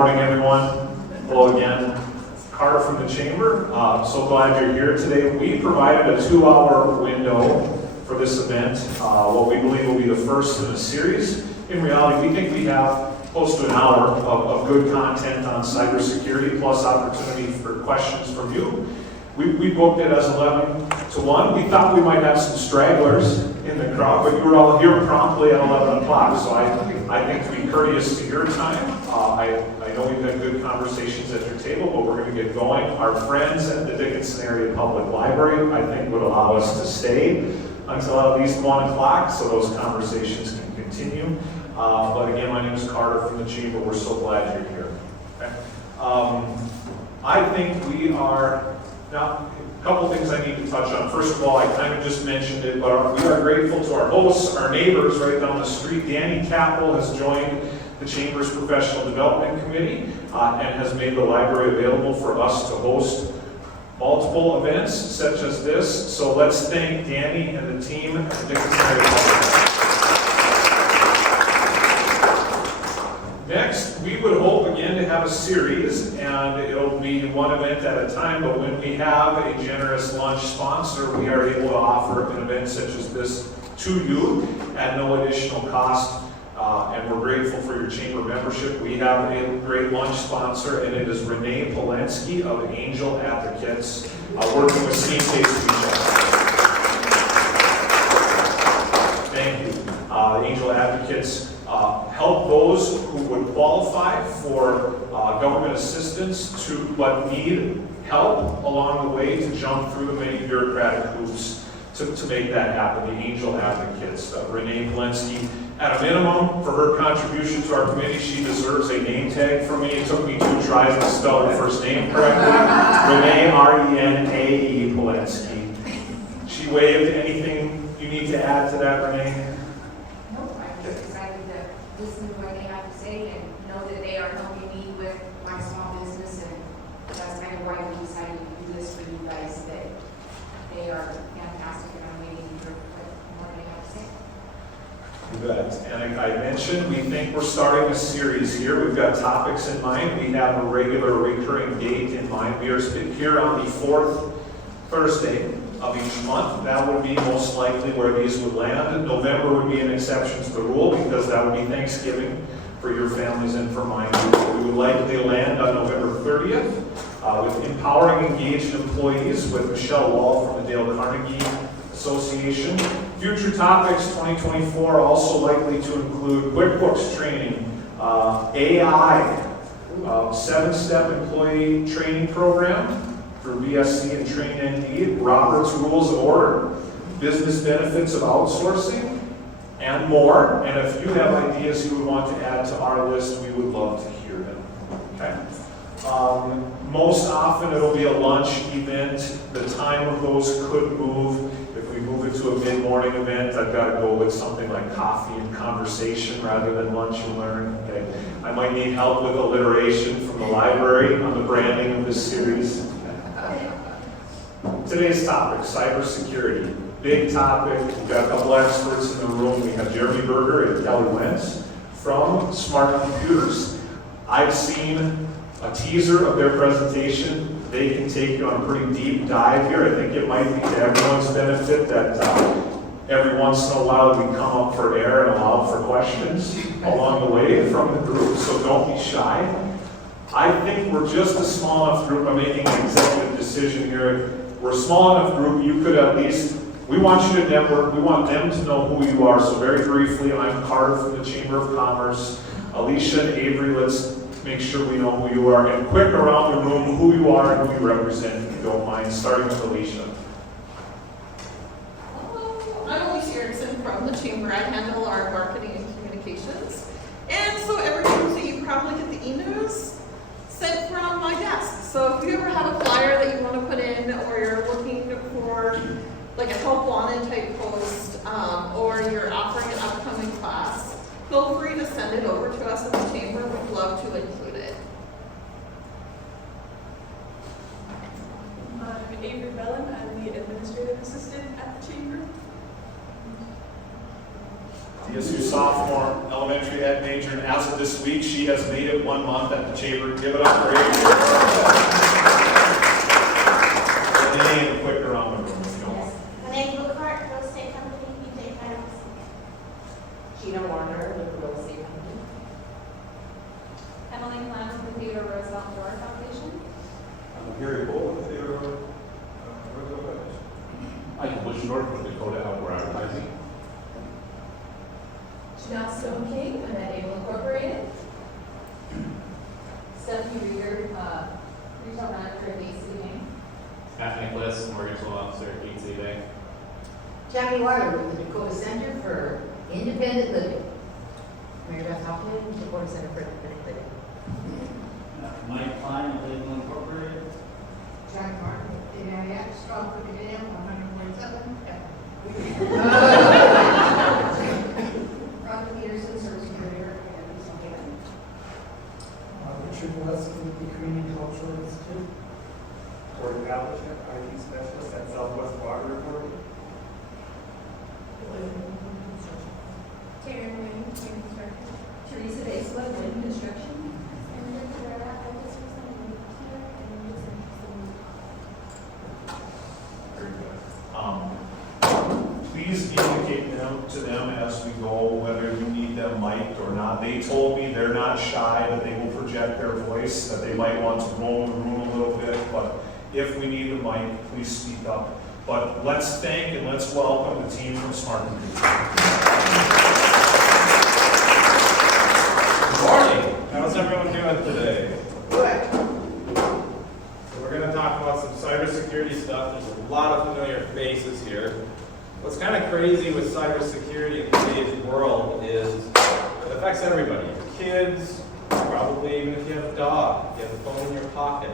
morning, everyone. Hello again. Carter from the Chamber. So glad you're here today. We provided a 2-hour window for this event, what we believe will be the first in a series. In reality, we think we have close to an hour of good content on cybersecurity, plus opportunity for questions from you. We booked it as 11 to 1. We thought we might have some stragglers in the crowd, but you were all here promptly at 11 o'clock, so I think to be courteous to your time, I know we've had good conversations at your table, but we're going to get going. Our friends at the Dickinson Area Public Library, I think, would allow us to stay until at least 1 o'clock, so those conversations can continue. But again, my name is Carter from the Chamber. We're so glad you're here. Okay? I think we are, now, a couple things I need to touch on. First of all, I kind of just mentioned it, but we are grateful to our hosts, our neighbors right down the street. Danny Capel has joined the Chamber's Professional Development Committee and has made the library available for us to host multiple events such as this. So let's thank Danny and the team at the Dickinson Area Public. Next, we would hope again to have a series, and it'll be one event at a time, but when we have a generous lunch sponsor, we are able to offer an event such as this to you at no additional cost, and we're grateful for your chamber membership. We have a great lunch sponsor, and it is Renee Polensky of Angel Advocates, working with Steam Taste Teacher. Thank you. Angel Advocates help those who would qualify for government assistance but need help along the way to jump through the many bureaucratic hoops to make that happen. The Angel Advocates. Renee Polensky, at a minimum, for her contribution to our committee, she deserves a name tag from me. It took me 2 tries to spell her first name correctly. Renee, R-E-N-A-E Polensky. She waived. Anything you need to add to that, Renee? Listen to what they have to say and know that they are helping me with my small business, and that's kind of why we decided to do this for you guys, that they are fantastic and I'm waiting for what they have to say. You bet. And I mentioned, we think we're starting a series here. We've got topics in mind. We have a regular recurring date in mind. We are here on the 4th Thursday of each month. That would be most likely where these would land. November would be an exception to the rule because that would be Thanksgiving for your families and for mine. We would likely land on November 30th with Empowering Engaged Employees with Michelle Wall from the Dale Carnegie Association. Future topics 2024 also likely to include QuickBooks training, AI, 7-step employee training program for BSc and Train ND, Robert's Rules of Order, business benefits of outsourcing, and more. And if you have ideas you would want to add to our list, we would love to hear them. Okay. Most often it'll be a lunch event. The time of those could move. If we move it to a mid-morning event, I've got to go with something like coffee and conversation rather than lunch and learn. Okay. I might need help with alliteration from the library on the branding of this series. Today's topic, cybersecurity. Big topic. We've got a couple experts in the room. We have Jeremy Berger and Kelly Wentz from Smart Computers. I've seen a teaser of their presentation. They can take you on a pretty deep dive here. I think it might be to everyone's benefit that every once in a while we come up for air and allow for questions along the way from the group, so don't be shy. I think we're just a small enough group. I'm making an executive decision here. We're a small enough group, you could at least, we want you to network, we want them to know who you are. So very briefly, I'm Carter from the Chamber of Commerce. Alicia and Avery, let's make sure we know who you are. And quick around the room, who you are and who you represent, if you don't mind, starting with Alicia. Hello, I'm Alicia Erickson from the Chamber. I handle our marketing and communications. And so every Tuesday you probably get the e-news sent from my desk. So if you ever have a flyer that you want to put in, or you're looking for like a help wanted type post, or you're offering an upcoming class, feel free to send it over to us at the Chamber. We'd love to include it. I'm Avery Bellin. I'm the administrative assistant at the Chamber. DSU sophomore, elementary ed major, and as of this week, she has made it 1 month at the chamber. Give it up for Avery. And a quick around the room, if you don't mind. Renee Clark, real estate company, BJ Finance. Gina Warner with the Real Estate Company. Emily Clem with the Theodore Roosevelt Door Foundation. Gary Cole with the Roosevelt Foundation. Michael Bush North with Dakota Outdoor Advertising. Janelle Stone King with Enable Incorporated. Stephanie Reeder, Retail Manager at East City Bank. Pat Nicholas, Mortgage Loan Officer at Kate City Bank. Jackie Water with the Dakota Center for Independent Living. Mary Beth Hoffman, Dakota Center for Independent Living. Mike Klein, Enlightening Incorporated. John Martin, Danielle Strong for the DM, 147. Robert Peterson, Service Courier, and East Haven. Richard West with the Community Cultural Institute. Corey Pavlicek, IT Specialist at Southwest Water Authority. Taryn Wayne, Wayne Construction. Teresa Basela, Wynn Construction. And Rick Herrera, I just recently here and just Very good. Please indicate to them as we go whether you need them mic'd or not. They told me they're not shy, that they will project their voice, that they might want to roam the room a little bit, but if we need the mic, please speak up. But let's thank and let's welcome the team from Smart Computer. Good morning. How's everyone doing today? Good. So we're going to talk about some cybersecurity stuff. There's a lot of familiar faces here. What's kind of crazy with cybersecurity in today's world is it affects everybody. Kids, probably even if you have a dog, you have a phone in your pocket.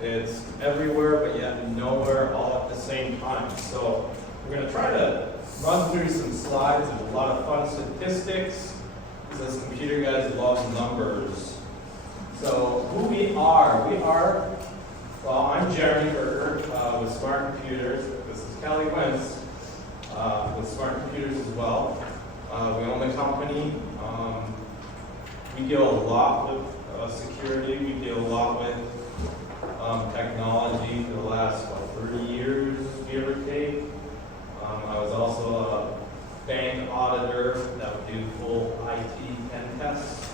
It's everywhere, but yet nowhere all at the same time. So we're going to try to run through some slides. There's a lot of fun statistics. Because as computer guys love numbers. So who we are, well, I'm Jeremy Berger with Smart Computers. This is Kelly Wentz with Smart Computers as well. We own the company. We deal a lot with security. We deal a lot with technology for the last, 30 years, give or take. I was also a bank auditor that would do full IT pen tests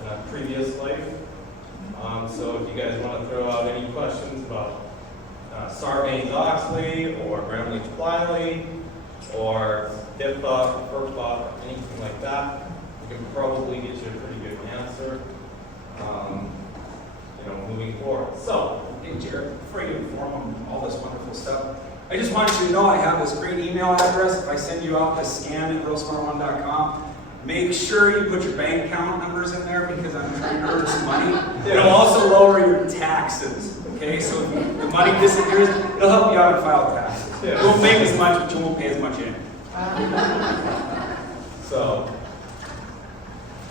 in a previous life. So if you guys want to throw out any questions about Sarbanes-Oxley or Bramley-Pliley or HIPAA, FERPA, anything like that, we can probably get you a pretty good answer. Moving forward. So, hey Jared, before you inform them all this wonderful stuff, I just want you to know I have this great email address. If I send you out the scan at realsmartone.com, make sure you put your bank account numbers in there because I'm trying to earn some money. It'll also lower your taxes, okay? So if the money disappears, it'll help you out to file taxes. Yeah. You won't make as much, but you won't pay as much in. So,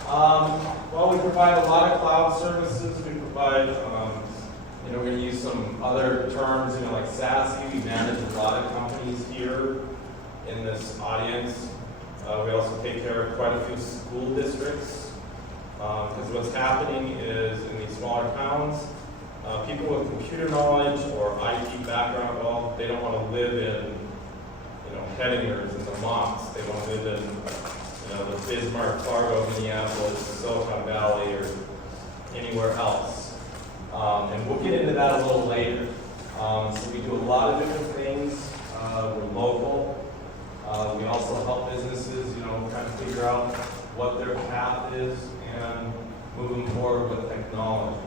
well, we provide a lot of cloud services. We provide, we're going to use some other terms, like SASE. We manage a lot of companies here in this audience. We also take care of quite a few school districts. Because what's happening is in these smaller towns, people with computer knowledge or IT background, well, they don't want to live in, Headingers and the Monts. They want to live in the Bismarck, Fargo, Minneapolis, Silicon Valley, or anywhere else. And we'll get into that a little later. So we do a lot of different things. We're local. We also help businesses, kind of figure out what their path is and move them forward with technology.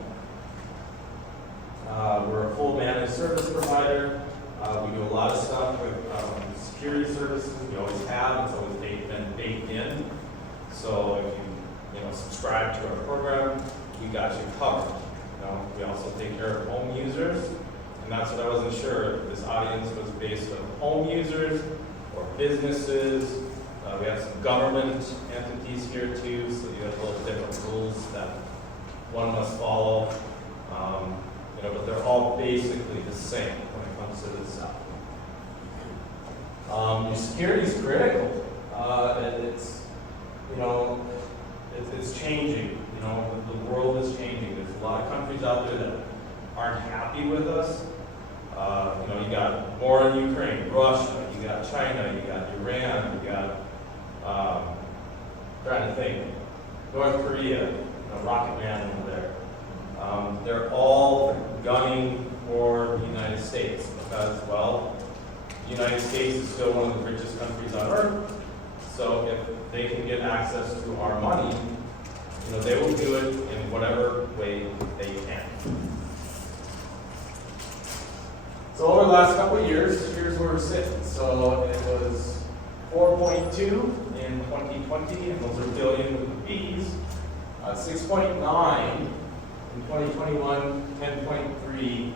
We're a full managed service provider. We do a lot of stuff with security services. We always have. It's always been baked in. So if you subscribe to our program, we got you covered. We also take care of home users, and that's what I wasn't sure if this audience was based on home users or businesses. We have some government entities here too, so you have a little different rules that one must follow. But they're all basically the same when it comes to this stuff. Your security is critical. you know, it's changing. You know, the world is changing. There's a lot of countries out there that aren't happy with us. You know, you got war in Ukraine, Russia, you got China, you got Iran, you got, trying to think, North Korea, Rocket Man over there. They're all gunning for the United States because, well, the United States is still one of the richest countries on earth. So if they can get access to our money, you know, they will do it in whatever way they can. So over the last couple of years, here's where we're sitting. So it was 4.2 in 2020, and those are billion with the B's. 6.9 in 2021, 10.3 in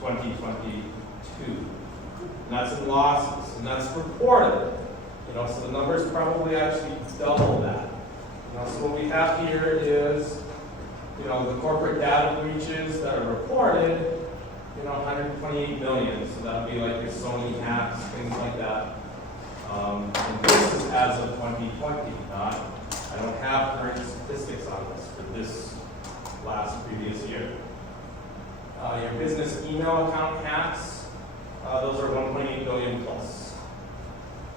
2022. And that's in losses, and that's reported. You know, so the numbers probably actually double that. You know, so what we have here is, you know, the corporate data breaches that are reported, you know, 128 million. So that would be like your Sony hacks, things like that. And this is as of 2020, not, I don't have current statistics on this for this previous year. Your business email account hacks, those are 1.8 billion plus.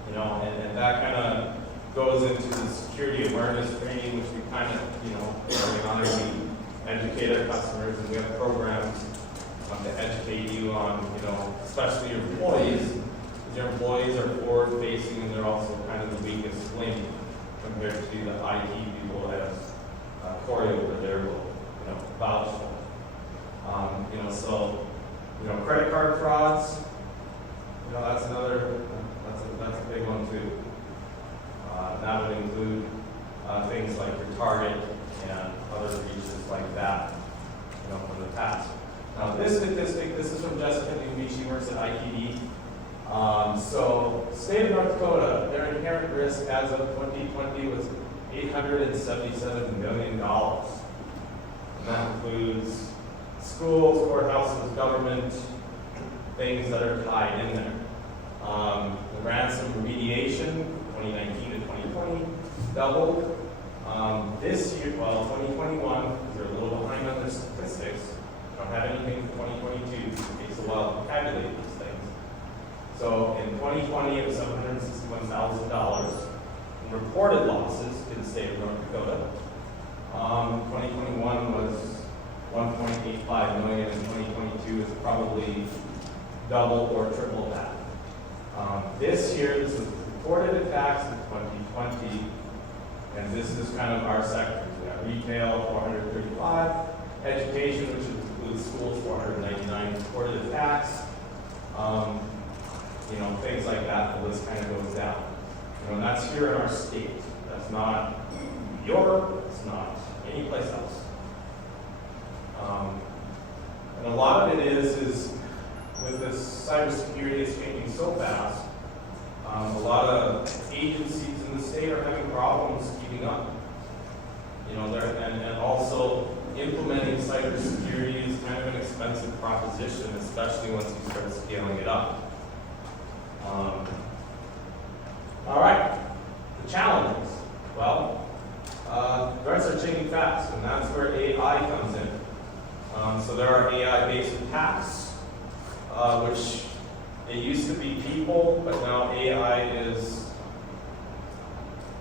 You know, and that kind of goes into the security awareness training, which we kind of, you know, we educate our customers, and we have programs to educate you on, you know, especially your employees. Your employees are forward-facing, and they're also kind of the weakest link compared to the IT people that Corey over there will, you know, vouch for. You know, so, you know, credit card frauds, you know, that's another, that's a big one too. That would include things like your Target and other breaches like that, you know, from the past. Now, this statistic, this is from Jessica Newby. She works at ITD. So, state of North Dakota, their inherent risk as of 2020 was $877 million. And that includes schools, courthouses, government, things that are tied in there. The ransom remediation, 2019 to 2020, doubled. This year, well, 2021, because they're a little behind on their statistics, don't have anything for 2022, so it takes a while to calculate these things. So in 2020, it was $761,000 in reported losses in the state of North Dakota. 2021 was 1.85 million, and 2022 is probably double or triple that. This year, this was reported attacks in 2020, and this is kind of our sectors. We got retail, 435, education, which includes schools, 499 reported attacks. You know, things like that, the list kind of goes down. You know, and that's here in our state. That's not New York, it's not any place else. And a lot of it is with this cybersecurity, it's changing so fast. A lot of agencies in the state are having problems keeping up. You know, and also implementing cybersecurity is kind of an expensive proposition, especially once you start scaling it up. All right, the challenges. Well, threats are changing fast, and that's where AI comes in. So there are AI-based attacks, which it used to be people, but now AI is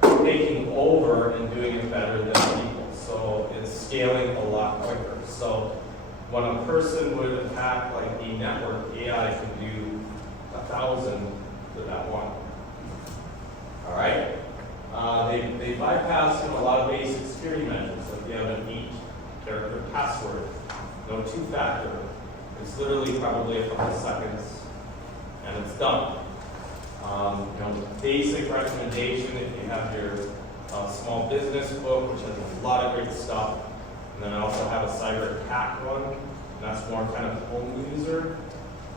taking over and doing it better than people. So it's scaling a lot quicker. So when a person would attack like a network, AI can do 1,000 to that one. All right? They bypass a lot of basic security measures. So if you have a neat character password, no two-factor, it's literally probably a couple seconds and it's done. You know, basic recommendation if you have your small business book, which has a lot of great stuff. And then I also have a cyber attack one, and that's more kind of home user.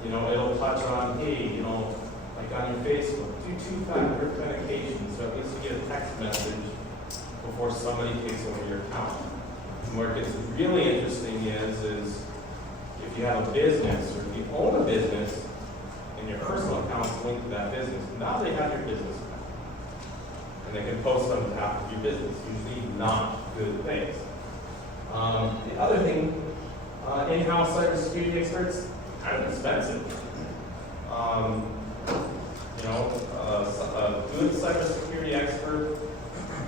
You know, it'll touch on, hey, you know, like on your Facebook, do two-factor authentication, so at least you get a text message before somebody takes over your account. And where it gets really interesting is if you have a business or if you own a business and your personal account is linked to that business, now they have your business account. and they can post on behalf of your business, usually not good things. The other thing, in-house cybersecurity experts, kind of expensive. A good cybersecurity expert,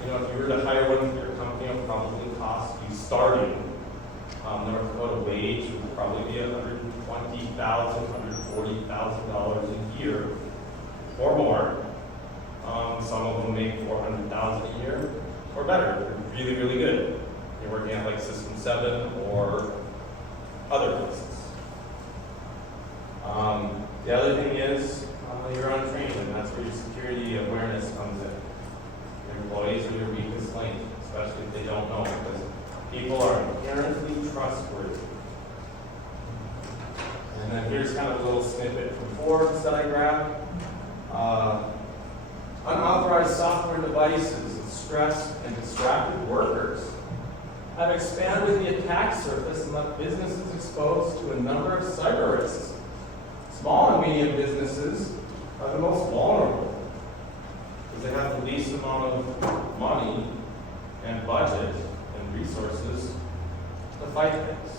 if you were to hire one for your company, it would probably cost you starting. North Dakota wage would probably be $120,000, $140,000 a year or more. Some of them make $400,000 a year or better. They're really, really good. You're working at like System 7 or other places. The other thing is you're untrained, and that's where your security awareness comes in. Your employees are your weakest link, especially if they don't know, because people are inherently trustworthy. And then here's kind of a little snippet from Forbes that I grabbed. Unauthorized software devices and stressed and distracted workers have expanded the attack surface and left businesses exposed to a number of cyber risks. Small and medium businesses are the most vulnerable because they have the least amount of money and budget and resources to fight things.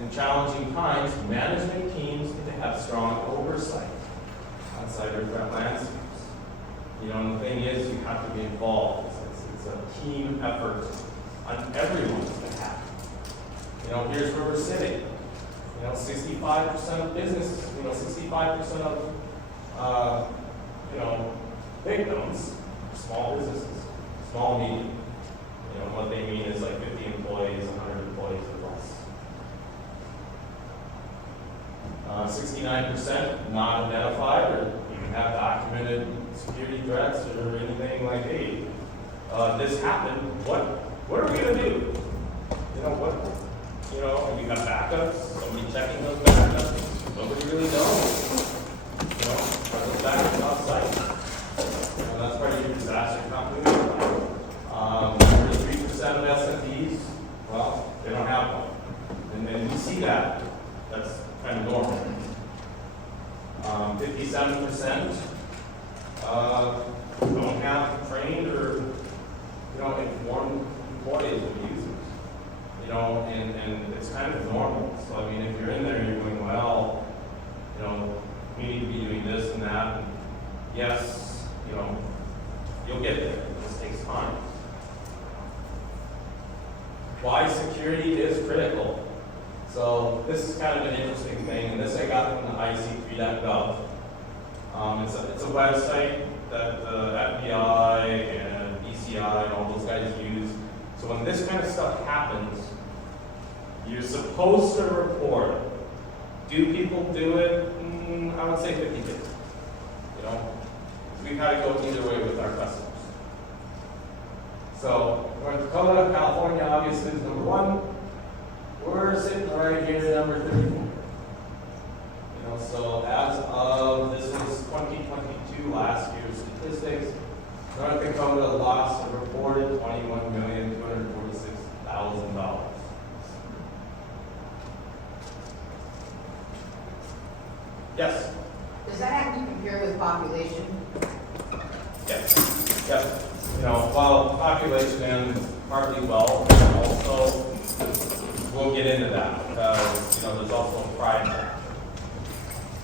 In challenging times, management teams need to have strong oversight on cyber threat landscapes. And the thing is, you have to be involved. It's a team effort on everyone's behalf. Here's where we're sitting. 65% of businesses, 65% of, victims are small businesses, small, medium. What they mean is like 50 employees, 100 employees or less. 69% not identified or even have documented security threats or anything like, hey, this happened, what are we going to do? We have backups, somebody checking those backups, nobody really knows. Are those backups off-site? That's part of your disaster continuity. 3% of SMBs, well, they don't have one. And then you see that. That's kind of normal. 57% don't have trained or informed employees of users. And it's kind of normal. So if you're in there and you're going, well, we need to be doing this and that, and yes, you'll get there. It just takes time. Why security is critical. So this is kind of an interesting thing, and this I got from the IC3.gov. It's a website that the FBI and BCI and all those guys use. So when this kind of stuff happens, you're supposed to report it. Do people do it? I would say 50-50. We've had to go either way with our customers. So North Dakota, California obviously is number 1. We're sitting right here at number 34. So as of, this was 2022, last year's statistics, North Dakota lost a reported $21,246,000. Yes? Does that have to compare with population? Yes. Yes. While population and partly wealth, also, we'll get into that because, there's also a pride factor.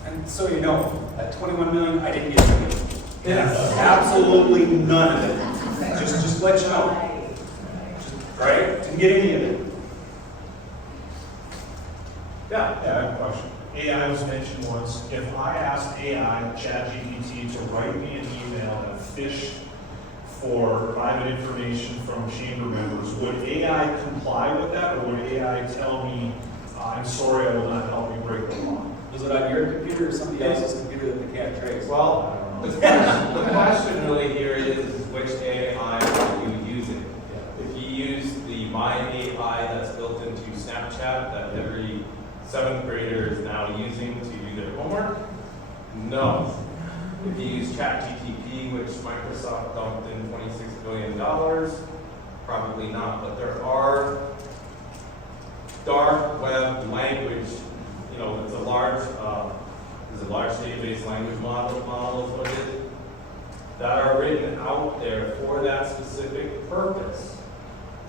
And so that 21 million, I didn't get it. Absolutely none of it. Just let you know. Right? Didn't get any of it. Yeah, I have a question. AI was mentioned once. If I asked AI, ChatGPT, to write me an email and fish for private information from chamber members, would AI comply with that, or would AI tell me, I'm sorry, I will not help you break the law? Was it on your computer or somebody else's computer that they can't trace? Well, the question really here is which AI are you using? If you use the My AI that's built into Snapchat that every 7th grader is now using to do their homework, no. If you use ChatGPT, which Microsoft dumped in $26 billion, probably not. But there are dark web language. It's a large database language model is what it is. that are written out there for that specific purpose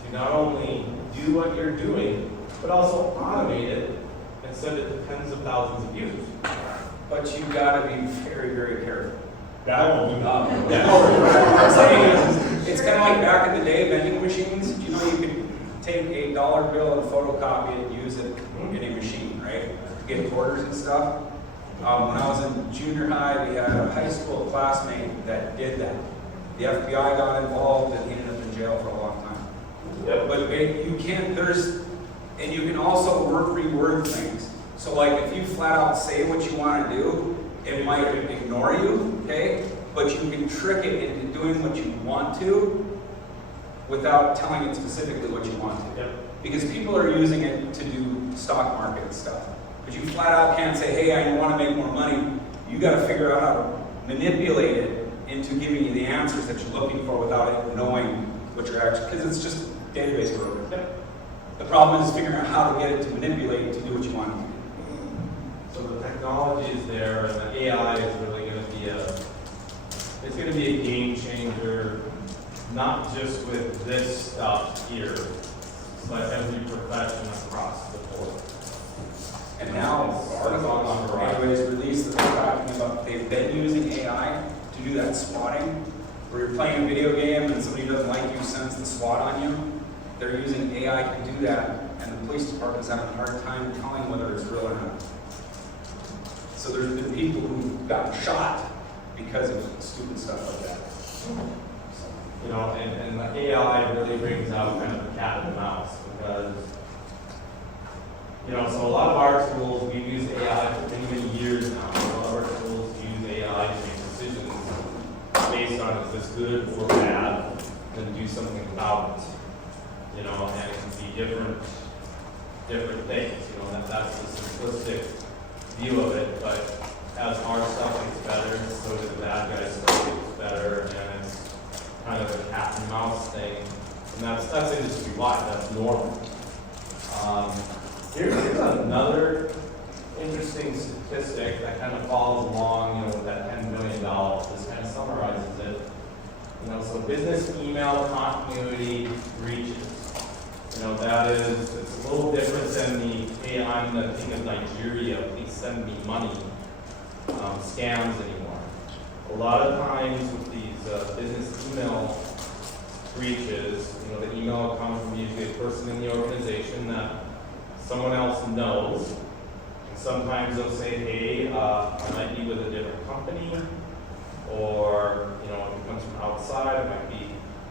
to not only do what you're doing, but also automate it and send it to tens of thousands of users. But you gotta be very, very careful. That won't do nothing. What I'm saying is, it's kind of like back in the day, vending machines. You know, you could take a dollar bill and photocopy it and use it in a machine, right? Get quarters and stuff. When I was in junior high, we had a high school classmate that did that. The FBI got involved and he ended up in jail for a long time. Yep. But you can't, and you can also reword things. So like if you flat out say what you want to do, it might ignore you, okay? But you can trick it into doing what you want to without telling it specifically what you want to. Yep. Because people are using it to do stock market stuff. But you flat out can't say, hey, I want to make more money. You got to figure out how to manipulate it into giving you the answers that you're looking for without it knowing what you're actually, because it's just database program. Yep. The problem is figuring out how to get it to manipulate to do what you want it to do. So the technology is there, and the AI is really going to be it's going to be a game changer, not just with this stuff here, but every profession across the board. And now, articles anyways released that they're talking about, they've been using AI to do that swatting, where you're playing a video game and somebody doesn't like you, sends the SWAT on you. They're using AI to do that, and the police department's having a hard time telling whether it's real or not. So there's been people who've gotten shot because of stupid stuff like that. You know, and the AI really brings out kind of the cat and the mouse, because, you know, so a lot of our tools, we've used AI for many, many years now. A lot of our tools use AI to make decisions based on is this good or bad, then do something about it. You know, and it can be different things. You know, that's the simplistic view of it, but as our stuff gets better, so do the bad guys' stuff gets better, and it's kind of a cat and mouse thing, and that's industry-wide, that's normal. Here's another interesting statistic that kind of follows along, you know, with that $10 million. This kind of summarizes it. You know, so business email continuity breaches. You know, that is, it's a little different than the, hey, I'm the king of Nigeria, please send me money, scams anymore. A lot of times with these business email breaches, you know, the email will come from usually a person in the organization that someone else knows. And sometimes they'll say, hey, I might be with a different company, or, you know, if it comes from outside, it might be,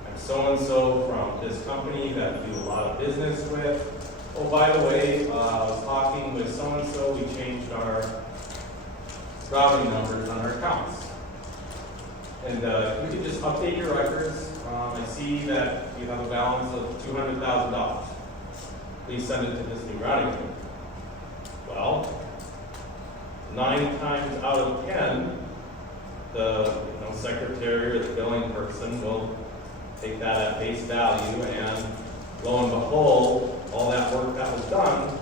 I'm so-and-so from this company that we do a lot of business with. Oh, by the way, I was talking with so-and-so, we changed our routing numbers on our accounts. And you can just update your records. I see that you have a balance of $200,000. Please send it to this new routing number. Well, 9 times out of 10, the secretary or the billing person will take that at face value, and lo and behold, all that work that was done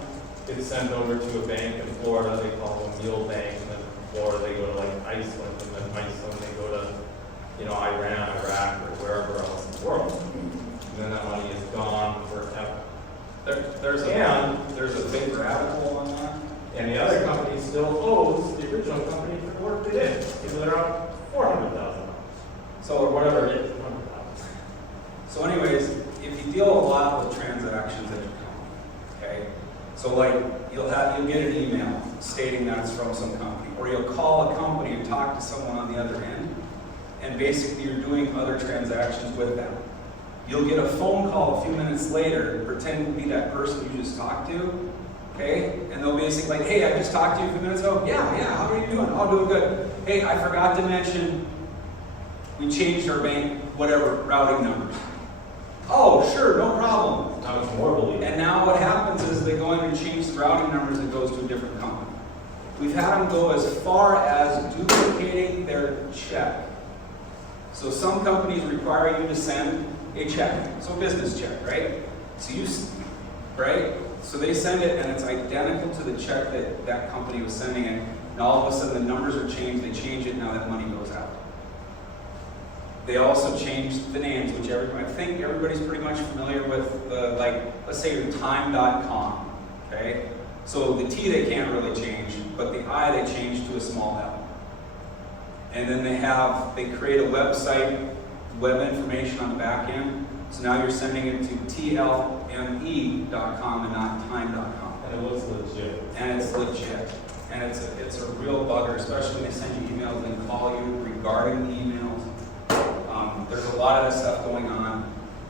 gets sent over to a bank in Florida. They call them Mule Bank, and then from Florida they go to like Iceland, and then Iceland they go to, you know, Iran, Iraq, or wherever else in the world. And then that money is gone forever. There's a big rabbit hole on that. And the other company still owes the original company for the work they did. Either they're out $400,000. So or whatever it is, $100,000. So anyways, if you deal a lot with transactions at your company, okay? So like, you'll get an email stating that it's from some company, or you'll call a company and talk to someone on the other end, and basically you're doing other transactions with them. You'll get a phone call a few minutes later, pretend to be that person you just talked to, okay? And they'll basically like, hey, I just talked to you a few minutes ago. Yeah, how are you doing? Oh, doing good. Hey, I forgot to mention, we changed our bank, whatever, routing numbers. Oh, sure, no problem. Now it's more believable. And now what happens is they go in and change the routing numbers, it goes to a different company. We've had them go as far as duplicating their check. So some companies require you to send a check, so a business check, right? So they send it and it's identical to the check that company was sending it, and all of a sudden the numbers are changed, they change it, now that money goes out. They also changed the names, which I think everybody's pretty much familiar with, like, let's say time.com, okay? So the T they can't really change, but the I they changed to a small l. And then they create a website, web information on the back end. So now you're sending it to tlme.com and not time.com. And it looks legit. And it's legit. And it's a real bugger, especially when they send you emails and call you regarding the emails. There's a lot of that stuff going on.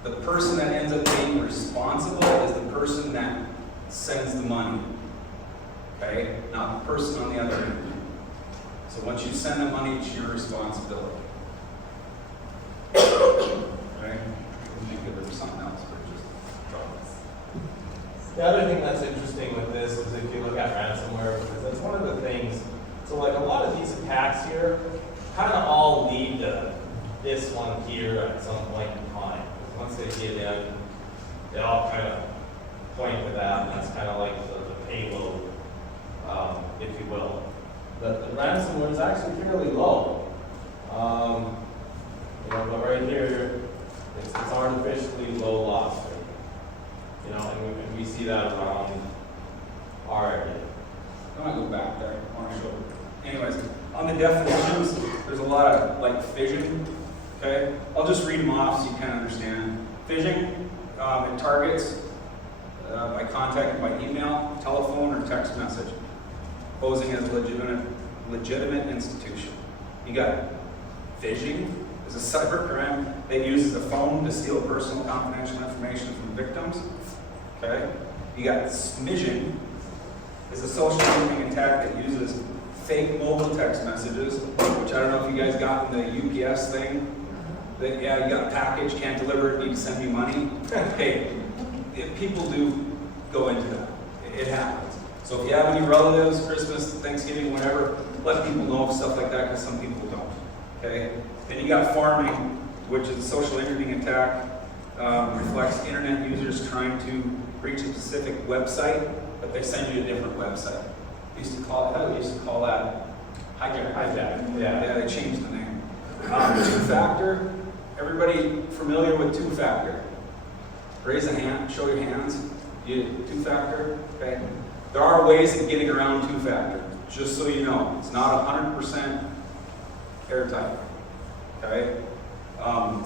The person that ends up being responsible is the person that sends the money. Okay? Not the person on the other end. So once you send the money, it's your responsibility. Okay? I think there was something else, but just drop it. The other thing that's interesting with this is if you look at ransomware, because that's one of the things, so like a lot of these attacks here kind of all lead to this one here at some point in time. Once they get in, they all kind of point to that, and that's kind of like the payload, if you will. But the ransomware is actually fairly low. But right here, it's artificially low loss rate. And we see that around our area. I'm gonna go back there. I want to show. Anyways, on the definitions, there's a lot of like phishing. Okay, I'll just read them off so you kind of understand. Phishing, it targets by contacting by email, telephone, or text message, posing as a legitimate institution. You got phishing is a cybercrime that uses a phone to steal personal confidential information from victims. Okay, you got smishing is a social engineering attack that uses fake mobile text messages, which I don't know if you guys got in the UPS thing. That, yeah, you got a package, can't deliver it, need to send me money. Hey, people do go into that. It happens. So if you have any relatives, Christmas, Thanksgiving, whatever, let people know of stuff like that because some people don't. Okay? Then you got farming, which is a social engineering attack, reflects internet users trying to reach a specific website, but they send you a different website. We used to call that hijack. Yeah, they changed the name. Two-factor. Everybody familiar with two-factor? Raise a hand, show your hands. Two-factor, okay? There are ways of getting around two-factor, just so you know. It's not 100% airtight, okay?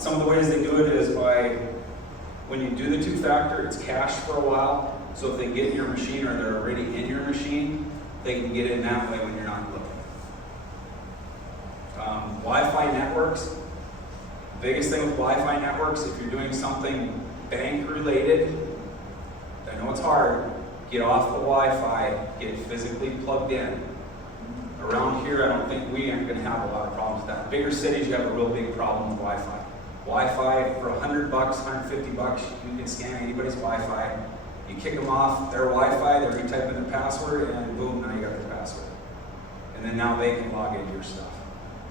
Some of the ways they do it is by, when you do the two-factor, it's cached for a while, so if they get in your machine or they're already in your machine, they can get in that way when you're not looking. Wi-Fi networks. Biggest thing with Wi-Fi networks, if you're doing something bank-related, I know it's hard, get off the Wi-Fi, get physically plugged in. Around here, I don't think we aren't going to have a lot of problems with that. Bigger cities, you have a real big problem with Wi-Fi. Wi-Fi, for $100, $150, you can scan anybody's Wi-Fi. You kick them off their Wi-Fi, they retype in their password, and boom, now you got their password. And then now they can log into your stuff.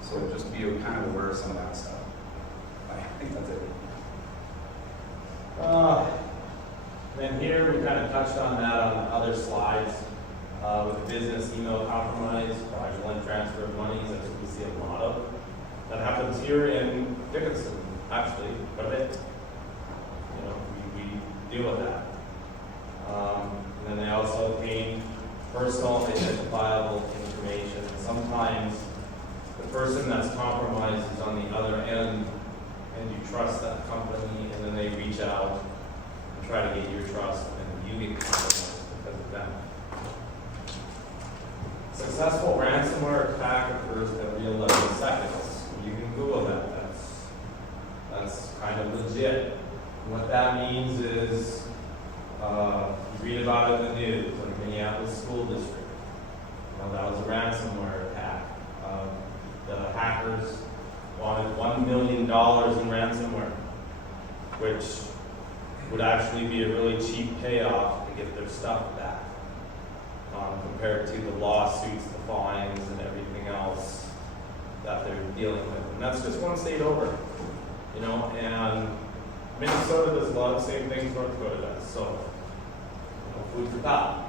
So just be kind of aware of some of that stuff. I think that's it. Then here we kind of touched on that on other slides with the business email compromise, fraudulent transfer of monies. That's what we see a lot of. That happens here in Dickinson, actually, quite a bit. We deal with that. And then they also obtain personal identifiable information. Sometimes the person that's compromised is on the other end, and you trust that company, and then they reach out and try to get your trust, and you get compromised because of them. Successful ransomware attack occurs every 11 seconds. You can Google that. That's kind of legit. And what that means is you read about it in the news, like Minneapolis School District. That was a ransomware attack. The hackers wanted $1 million in ransomware, which would actually be a really cheap payoff to get their stuff back, compared to the lawsuits, the fines, and everything else that they're dealing with. And that's just one state over, and Minnesota does a lot of the same things North Dakota does, so food for thought.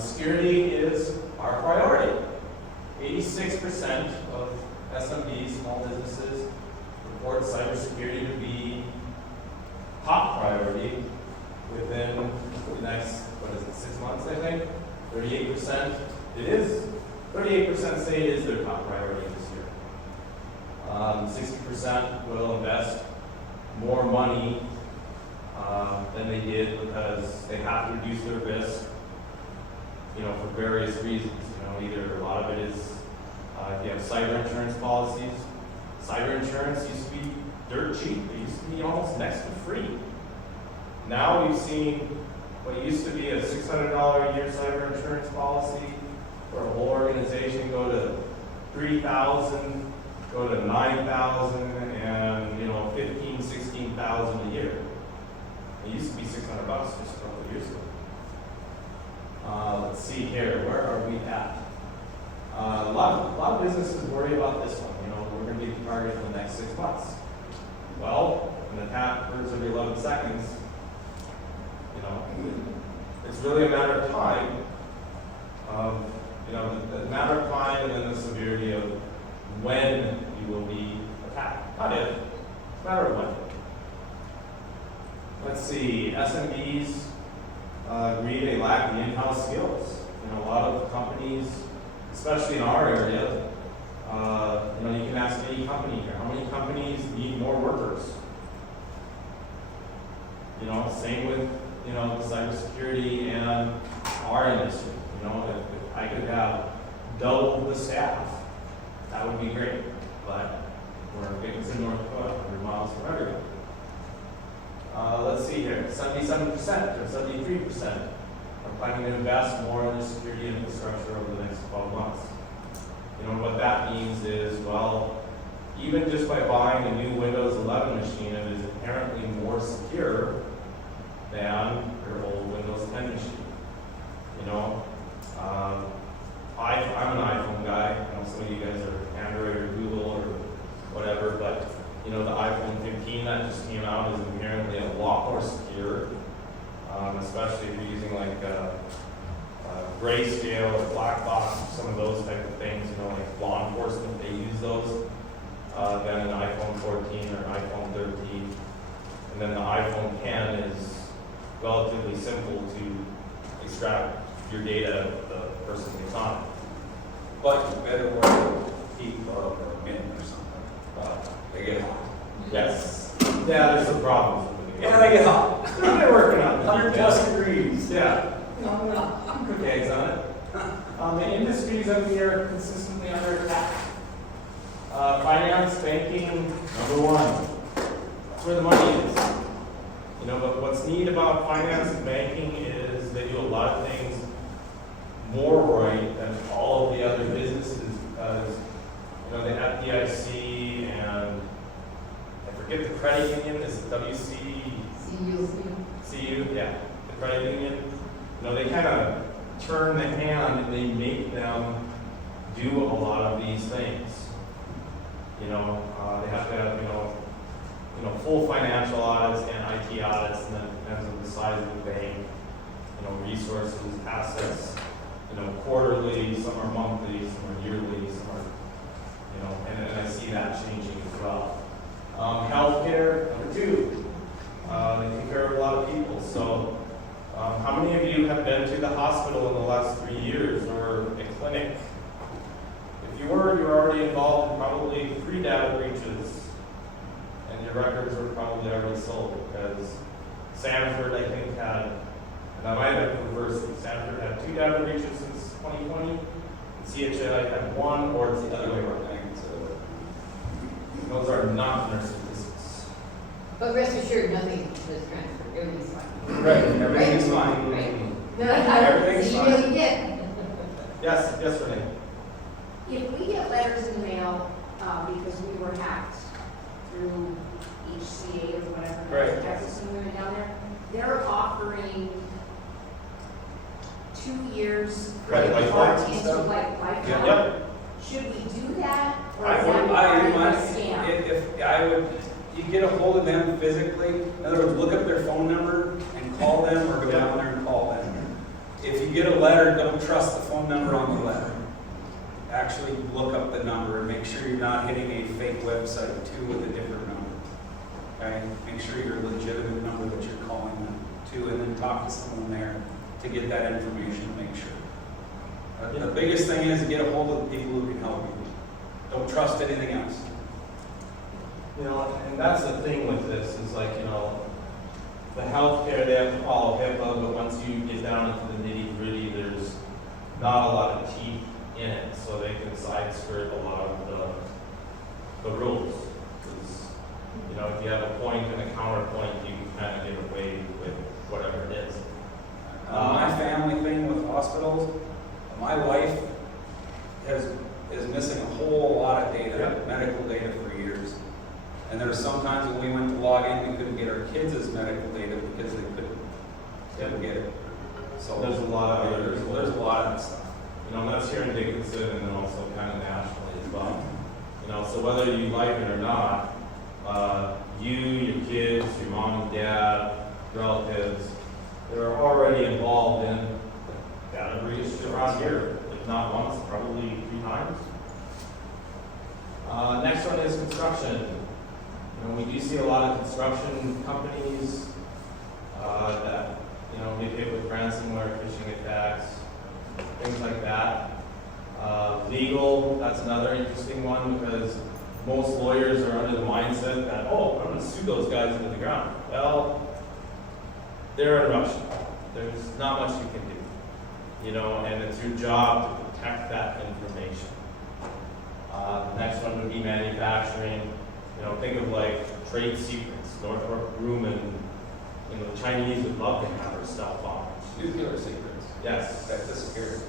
Security is our priority. 86% of SMBs, small businesses, report cybersecurity to be top priority within the next, 6 months, I think? 38%. It is. 38% say it is their top priority this year. 60% will invest more money than they did because they have to reduce their risk, for various reasons. Either a lot of it is if you have cyber insurance policies. Cyber insurance used to be dirt cheap. It used to be almost next to free. Now we've seen what used to be a $600 a year cyber insurance policy for a whole organization go to $3,000, go to $9,000, and $15,000, $16,000 a year. It used to be $600 just a couple of years ago. Let's see here, where are we at? A lot of businesses worry about this one. We're going to be the target for the next 6 months. Well, an attack occurs every 11 seconds. It's really a matter of time. The matter of time and then the severity of when you will be attacked. Not if, it's a matter of when. Let's see, SMBs agree they lack the in-house skills. A lot of companies, especially in our area, you can ask any company here, how many companies need more workers? Same with, cybersecurity and our industry. If I could have double the staff, that would be great. But we're in North Dakota, 100 miles from everywhere. Let's see here, 77% or 73% are planning to invest more in the security infrastructure over the next 12 months. What that means is, well, even just by buying a new Windows 11 machine, it is inherently more secure than your old Windows 10 machine. I'm an iPhone guy. I know some of you guys are Android or Google or whatever, but the iPhone 15 that just came out is inherently a lot more secure, especially if you're using like grayscale or black box, some of those type of things, like law enforcement, they use those, than an iPhone 14 or iPhone 13. And then the iPhone 10 is relatively simple to extract your data of the person who's on it. But you better wear a heat glove or a mitt or something. They get hot. Yes. Yeah, there's some problems with it. Yeah, they get hot. They're working on it. 100 plus degrees. Yeah. Cook eggs on it. The industries that we are consistently under attack. Finance, banking, number one. That's where the money is. But what's neat about finance and banking is they do a lot of things more right than all of the other businesses because, they have DIC and I forget the credit union, is it WC? CU, yeah, the credit union. They kind of turn the hand and they make them do a lot of these things. They have to have, full financial audits and IT audits, and then it depends on the size of the bank, resources, assets, quarterly, some are monthly, some are yearly, some are, and I see that changing as well. Healthcare, number two, they take care of a lot of people. So, how many of you have been to the hospital in the last 3 years or a clinic? If you were, you're already involved in probably 3 data breaches, and your records were probably already sold because Sanford, I think, had, and I might have reversed it, Sanford had 2 data breaches since 2020, and CHI had 1, or it's the other way around. Those are not nurse statistics. But rest assured, nothing was transferred, everything's fine. Right, everything's fine. Right. Everything's So fine. you really did. Yes, Renee. If we get letters in the mail, because we were hacked through HCA or whatever, Right. Texas and moving down there, they're offering 2 years Credit credit like card points and into stuff? like Lifetime. Yep. Should we do that, or I is would, that part of a scam? if I would, you get a hold of them physically, in other words, look up their phone number and call them or go down there and call them. If you get a letter, don't trust the phone number on the letter. Actually look up the number and make sure you're not hitting a fake website too with a different number. make sure you're a legitimate number that you're calling them to, and then talk to someone there to get that information, make sure. The biggest thing is get a hold of the people who can help you. Don't trust anything else. You know, and that's the thing with this, is like, you know, the healthcare, they have to follow HIPAA, but once you get down into the nitty gritty, there's not a lot of teeth in it, so they can side skirt a lot of the rules. Because, you know, if you have a point and a counterpoint, you can kind of get away with whatever it is. My family thing with hospitals, my wife is missing a whole lot of data, medical data for years. And there were some times when we went to log in, we couldn't get our kids' medical data because they couldn't get it. So There's a lot of there's a lot of that stuff. You know, that's here in Dickinson and then also kind of nationally as well. You know, so whether you like it or not, you, your kids, your mom and dad, relatives, they're already involved in data breach around here. If not once, probably 3 times. Next one is construction. You know, we do see a lot of construction companies that, you know, get hit with ransomware, phishing attacks, things like that. Legal, that's another interesting one, because most lawyers are under the mindset that, oh, I'm going to sue those guys into the ground. Well, they're in Russia. There's not much you can do, you know, and it's your job to protect that information. The next one would be manufacturing. You know, think of like trade secrets. Northrop Grumman, you know, the Chinese would love to have our stuff on. Nuclear secrets. Yes. That's disappeared.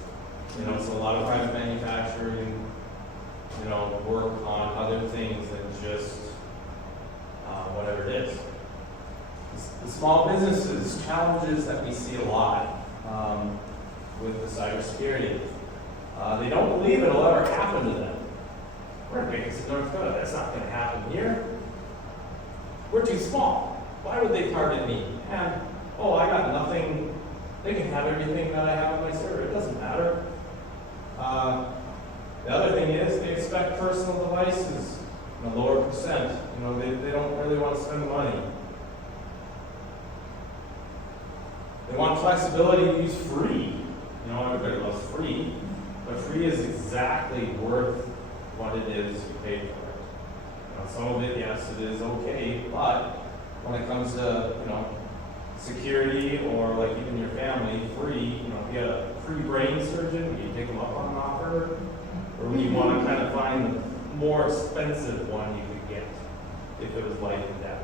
You know, so a lot of private manufacturing, you know, work on other things than just whatever it is. The small businesses, challenges that we see a lot with the cybersecurity. They don't believe it'll ever happen to them. We're in Dickinson, North Dakota. That's not going to happen here. We're too small. Why would they target me? And, oh, I got nothing. They can have everything that I have on my server. It doesn't matter. The other thing is they expect personal devices in a lower percent. You know, they don't really want to spend the money. They want flexibility to use free. You know, everybody loves free, but free is exactly worth what it is you pay for it. You know, some of it, yes, it is okay, but when it comes to, you know, security or like even your family, free, you know, if you had a free brain surgeon, would you take them up on an offer? Or would you want to kind of find the more expensive one you could get if it was life and death?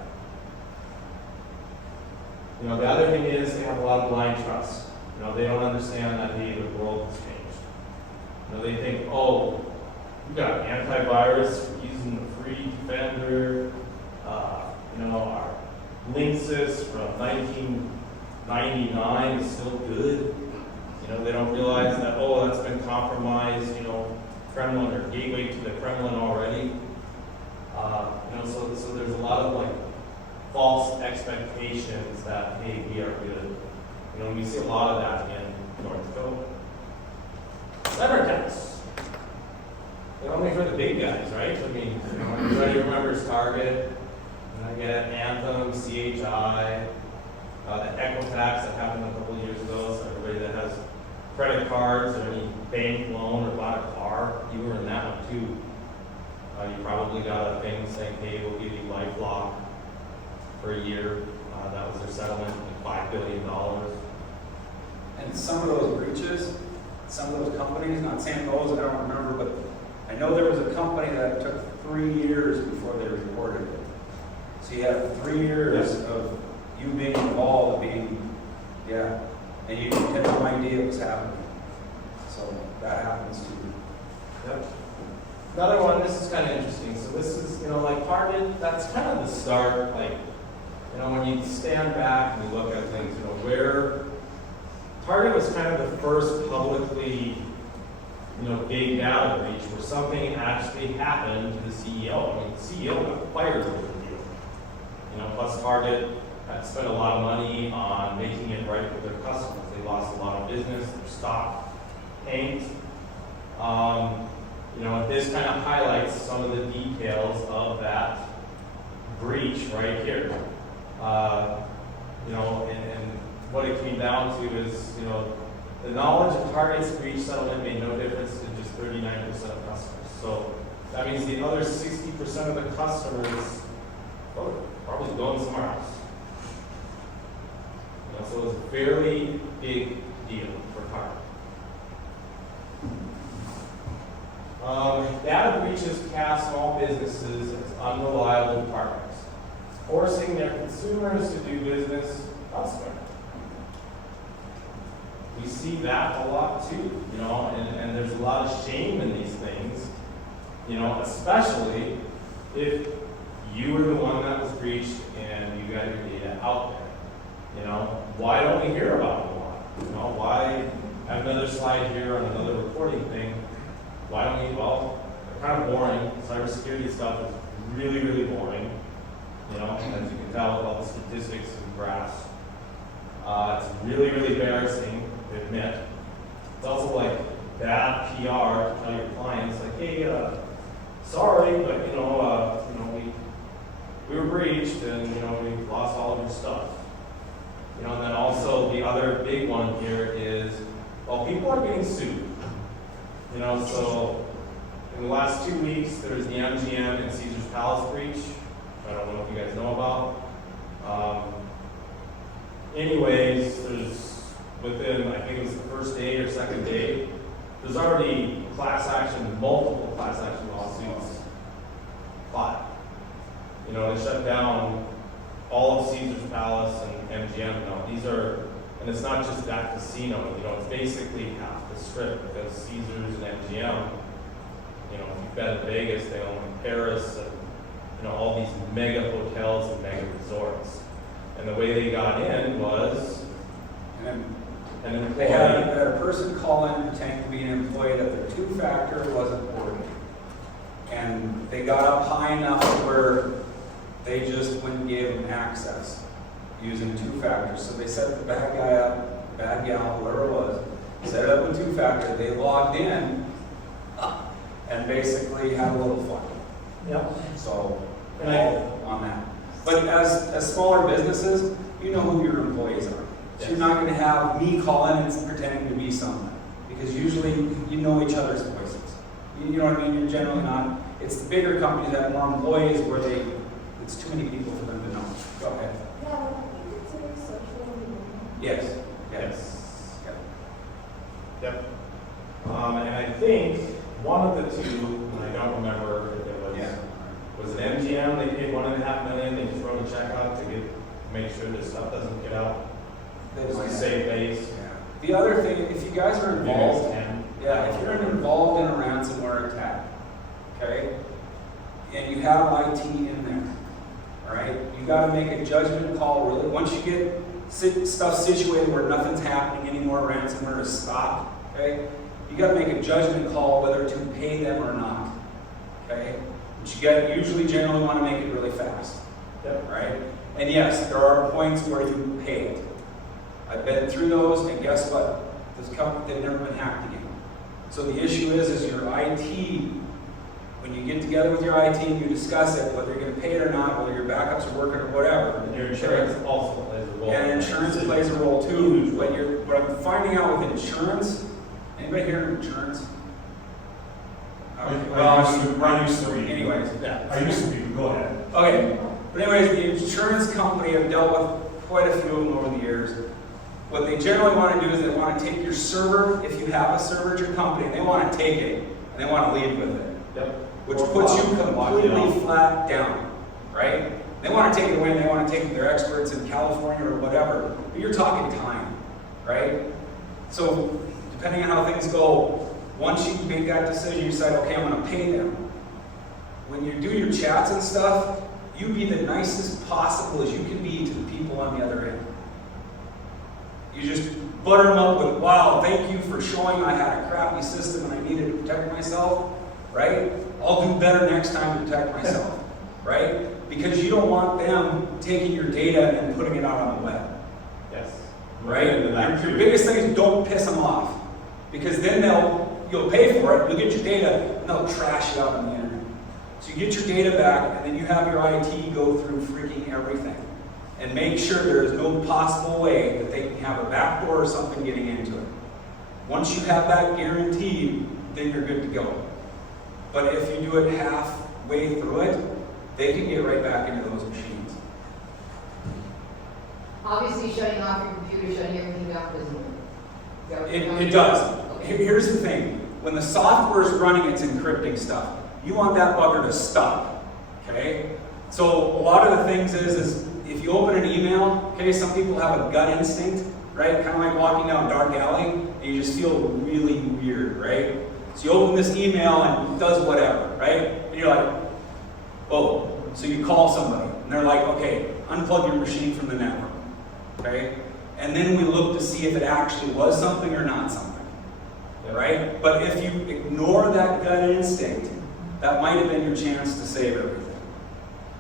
You know, the other thing is they have a lot of blind trust. You know, they don't understand that, hey, the world has changed. You know, they think, oh, you got antivirus, we're using the free Defender, you know, our Linksys from 1999 is still good. You know, they don't realize that, oh, that's been compromised, you know, Kremlin or gateway to the Kremlin already. You know, so there's a lot of like false expectations that, hey, we are good. You know, we see a lot of that in North Dakota. Cyber attacks. They're only for the big guys, right? I mean, you know, everybody remembers Target. And I get Anthem, CHI, the Equifax that happened a couple of years ago. So everybody that has credit cards or any bank loan or bought a car, you were in that one too. You probably got a thing saying, hey, we'll give you LifeLock for a year. That was their settlement, like $5 billion. And some of those breaches, some of those companies, not saying those, I don't remember, but I know there was a company that took 3 years before they reported it. So you have 3 years of you being involved, and you had no idea what was happening. So that happens too. Yep. Another one, this is kind of interesting. So this is, you know, like Target, that's kind of the start, like, you know, when you stand back and you look at things, you know, where Target was kind of the first publicly, you know, big data breach where something actually happened to the CEO. I mean, the CEO got fired over the deal. You know, plus Target had spent a lot of money on making it right with their customers. They lost a lot of business, their stock tanked. You know, this kind of highlights some of the details of that breach right here. You know, and what it came down to is, you know, the knowledge of targets for each settlement made no difference to just 39% of customers. So that means the other 60% of the customers, oh, probably going somewhere else. You know, so it was a fairly big deal for target. Data breaches cast small businesses as unreliable partners, forcing their consumers to do business elsewhere. We see that a lot too, you know, and there's a lot of shame in these things, you know, especially if you were the one that was breached and you got your data out there. You know, why don't we hear about it a lot? You know, why, I have another slide here on another reporting thing. Why don't we, well, they're kind of boring. Cybersecurity stuff is really, really boring. You know, as you can tell with all the statistics and graphs. It's really, really embarrassing to admit. It's also like bad PR to tell your clients, like, hey, sorry, but you know, we were breached and you know we lost all of your stuff. You know, and then also the other big one here is, well, people are being sued. You know, so in the last 2 weeks, there was the MGM and Caesar's Palace breach. I don't know if you guys know about. Anyways, there's within, I think it was the first day or second day, there's already multiple class action lawsuits filed. You know, they shut down all of Caesar's Palace and MGM now. These are, and it's not just that casino, you know, it's basically half the strip because Caesar's and MGM, you know, if you've been to Vegas, they own Paris and, you know, all these mega hotels and mega resorts. And the way they got in was, they had a person call in pretending to be an employee that their two-factor wasn't working. And they got up high enough where they just wouldn't give them access using two-factor. So they set the bad guy up, bad gal, whoever it was, set it up with two-factor. They logged in and basically had a little fun. Yep. So, all on that. But as smaller businesses, you know who your employees are. So you're not going to have me call in and pretending to be someone. Because usually you know each other's voices. You know what I mean? You're generally not. It's the bigger companies that have more employees where it's too many people for them to know. Go ahead. Yeah, I think it's a social media. Yes. yes. Yep. Yep. And I think one of the two, and I don't remember if it was an MGM, they paid $1.5 million, they just wrote a check out to make sure this stuff doesn't get out. It's a safe base. Yeah. The other thing, if you guys are involved, if you're involved in a ransomware attack, okay, and you have IT in there, all right, you got to make a judgment call. Really, once you get stuff situated where nothing's happening anymore, ransomware is stopped. Okay, you got to make a judgment call whether to pay them or not. Okay, but you usually generally want to make it really fast. Yep. Right, and yes, there are points where you pay it. I've been through those, and guess what? This company, they've never been hacked again. So the issue is your IT, when you get together with your IT and you discuss it, whether you're going to pay it or not, whether your backups are working or whatever. And your insurance also plays a role. And insurance plays a role too. What I'm finding out with insurance, anybody here in insurance? I used to be. Anyways, I used to be. Go ahead. Okay, but anyways, the insurance company, I've dealt with quite a few of them over the years. What they generally want to do is they want to take your server, if you have a server at your company, they want to take it and they want to leave with it. Yep. Which puts you completely flat down, right? They want to take it away and they want to take it to their experts in California or whatever, but you're talking time, right? So depending on how things go, once you make that decision, you decide, okay, I'm going to pay them. When you do your chats and stuff, you be the nicest possible as you can be to the people on the other end. You just butter them up with, wow, thank you for showing I had a crappy system and I needed to protect myself, right? I'll do better next time to protect myself, right? Because you don't want them taking your data and putting it out on the web. Yes. Right? Your biggest thing is don't piss them off. Because then you'll pay for it, you'll get your data, and they'll trash it out on the internet. So you get your data back, and then you have your IT go through freaking everything. and make sure there is no possible way that they can have a backdoor or something getting into it. Once you have that guaranteed, then you're good to go. But if you do it halfway through it, they can get right back into those machines. Obviously, shutting off your computer, shutting everything down doesn't. It does. Here's the thing. When the software is running, it's encrypting stuff. You want that bugger to stop. Okay? So a lot of the things is if you open an email, okay, some people have a gut instinct, right? Kind of like walking down a dark alley, and you just feel really weird, right? So you open this email and it does whatever, right? And you're like, oh. So you call somebody, and they're like, okay, unplug your machine from the network, okay? And then we look to see if it actually was something or not something, right? But if you ignore that gut instinct, that might have been your chance to save everything.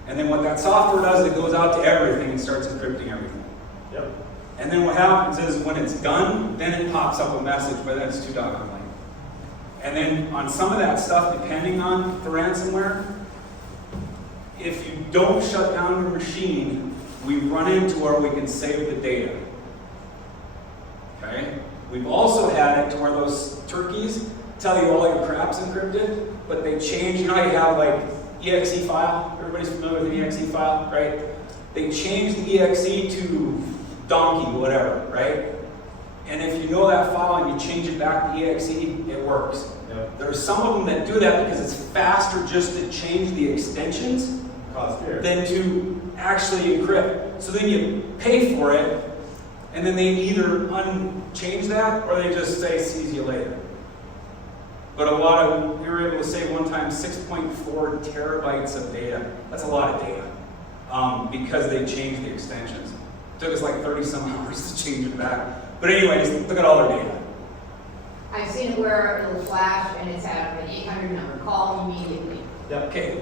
And then what that software does, it goes out to everything and starts encrypting everything. Yep. And then what happens is when it's done, then it pops up a message, but that's too doggone late. And then on some of that stuff, depending on the ransomware, if you don't shut down your machine, we run into where we can save the data. Okay? We've also had it to where those turkeys tell you all your crap's encrypted, but they change, you know how you have like exe file? Everybody's familiar with an exe file, right? They change the exe to donkey, whatever, right? And if you know that file and you change it back to exe, it works. Yep. There are some of them that do that because it's faster just to change the extensions than to actually encrypt. So then you pay for it, and then they either unchange that or they just say, sees you later. But we were able to save one time 6.4 terabytes of data. That's a lot of data because they changed the extensions. It took us like 30 some hours to change it back. But anyways, look at all their data. I've seen it where it'll flash and it's at an 800 number. Call immediately. Yep. Okay,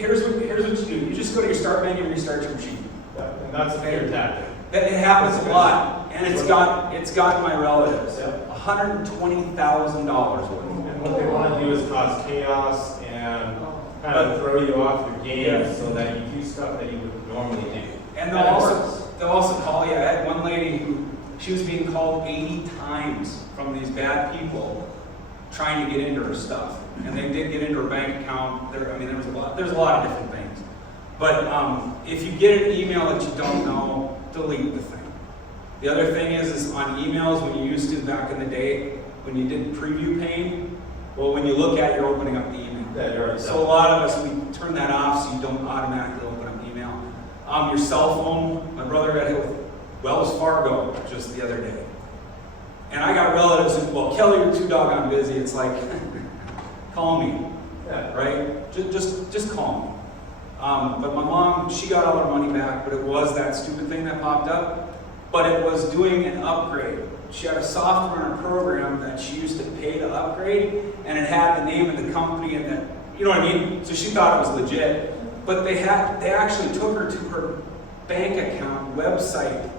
here's what you do. You just go to your start menu and restart your machine. Yep. And that's a fair tactic. It happens a lot, and it's got my relatives. Yep. $120,000 worth. And what they want to do is cause chaos and kind of throw you off your game so that you do stuff that you would normally do. And they'll also call you. I had one lady who, she was being called 80 times from these bad people trying to get into her stuff. And they did get into her bank account. There's a lot of different things. But if you get an email that you don't know, delete the thing. The other thing is on emails, when you used to back in the day, when you did preview pane, well, when you look at it, you're opening up the email. Yeah, so a lot of us, we turn that off so you don't automatically open up email. Your cell phone, my brother got hit with Wells Fargo just the other day. And I got relatives who, well, Kelly, you're too doggone busy. It's like, call me, right? Just call me. But my mom, she got all her money back, but it was that stupid thing that popped up. But it was doing an upgrade. She had a software and a program that she used to pay to upgrade, and it had the name of the company and that, you know what I mean? So she thought it was legit. But they actually took her to her bank account website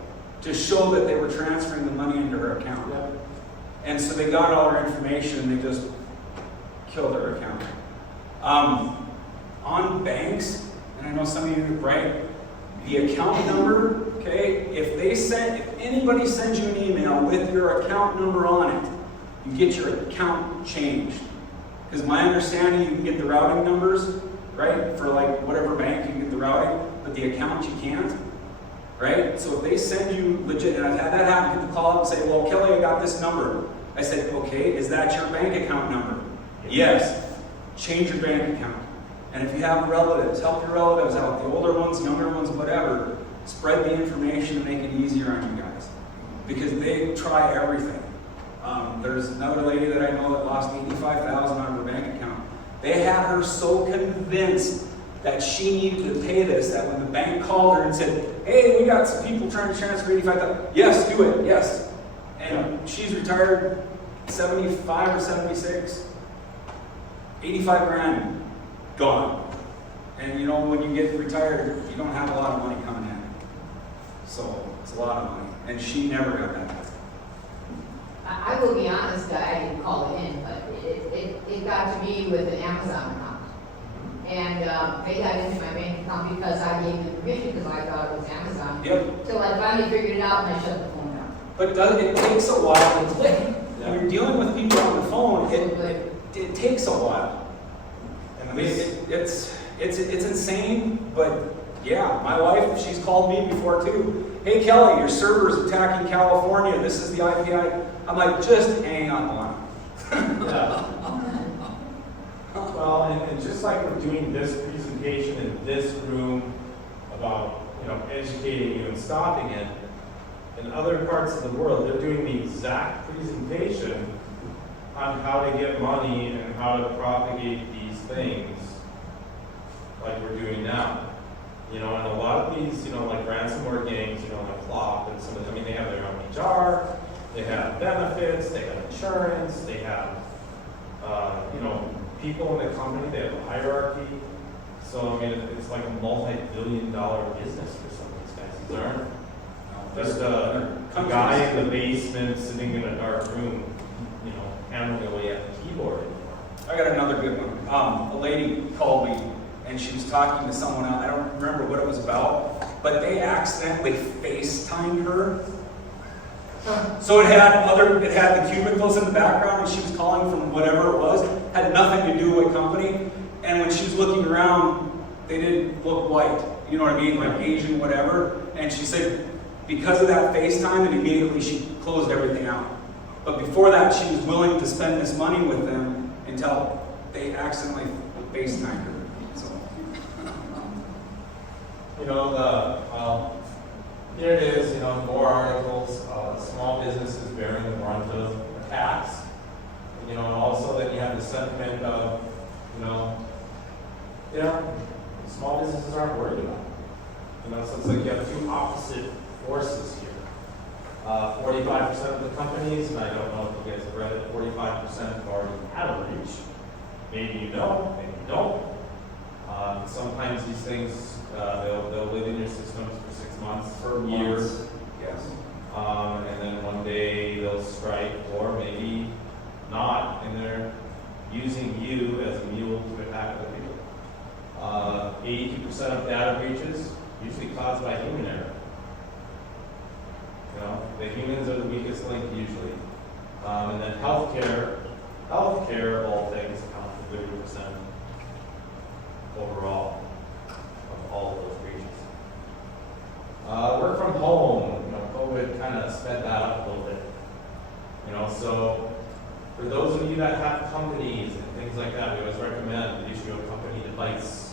to show that they were transferring the money into her account. Yep. And so they got all her information and they just killed her account. On banks, and I know some of you, right? The account number, okay? If anybody sends you an email with your account number on it, you get your account changed. Because my understanding, you can get the routing numbers, right? For like whatever bank, you can get the routing, but the account you can't, right? So if they send you legit, and I've had that happen, people call up and say, well, Kelly, I got this number. I said, okay, is that your bank account number? Yes. Change your bank account. And if you have relatives, help your relatives out, the older ones, younger ones, whatever, spread the information and make it easier on you guys. Because they try everything. There's another lady that I know that lost $85,000 on her bank account. They had her so convinced that she needed to pay this that when the bank called her and said, hey, we got some people trying to transfer $85,000. Yes, do it, yes. And she's retired 75 or 76, 85 grand. Gone. And you know, when you get retired, you don't have a lot of money coming in. So it's a lot of money. And she never got that back. I will be honest, I didn't call it in, but it got to me with an Amazon account. and they got into my bank account because I gave them permission because I thought it was Amazon. Yep. Till I finally figured it out and I shut the phone down. But it takes a while to click. When you're dealing with people on the phone, it takes a while. I mean, it's insane, but yeah, my wife, she's called me before too. Hey Kelly, your server's attacking California. This is the IP. I'm like, just hang up on it. Yeah. Well, and just like we're doing this presentation in this room about, educating you and stopping it, in other parts of the world, they're doing the exact presentation on how to get money and how to propagate these things like we're doing now. And a lot of these, like ransomware gangs, like Clock and some of them, they have their own HR, they have benefits, they have insurance, they have, people in the company, they have a hierarchy. So, it's like a multi-billion-dollar business for some of these guys. These aren't just a guy in the basement sitting in a dark room, hammering away at the keyboard anymore. I got another good one. A lady called me and she was talking to someone else. I don't remember what it was about, but they accidentally FaceTimed her. So it had the cubicles in the background, and she was calling from whatever it was. Had nothing to do with company. And when she was looking around, they didn't look white. You know what I mean? Like Asian, whatever. And she said because of that FaceTime, and immediately she closed everything out. But before that, she was willing to spend this money with them until they accidentally FaceTimed her. So. Here it is, more articles, small businesses bearing the brunt of attacks. And also then you have the sentiment of, small businesses aren't worried about it. So it's like you have two opposite forces here. 45% of the companies, and I don't know if you guys have read it, 45% have already had a breach. Maybe you know, maybe you don't. Sometimes these things, they'll live in your systems for 6 months, for years. Yes. And then one day they'll strike, or maybe not, and they're using you as a mule to attack other people. 82% of data breaches usually caused by human error. The humans are the weakest link usually. And then healthcare, of all things, accounts for 30% overall of all of those breaches. Work from home, COVID kind of sped that up a little bit. So for those of you that have companies and things like that, we always recommend the issue of company device.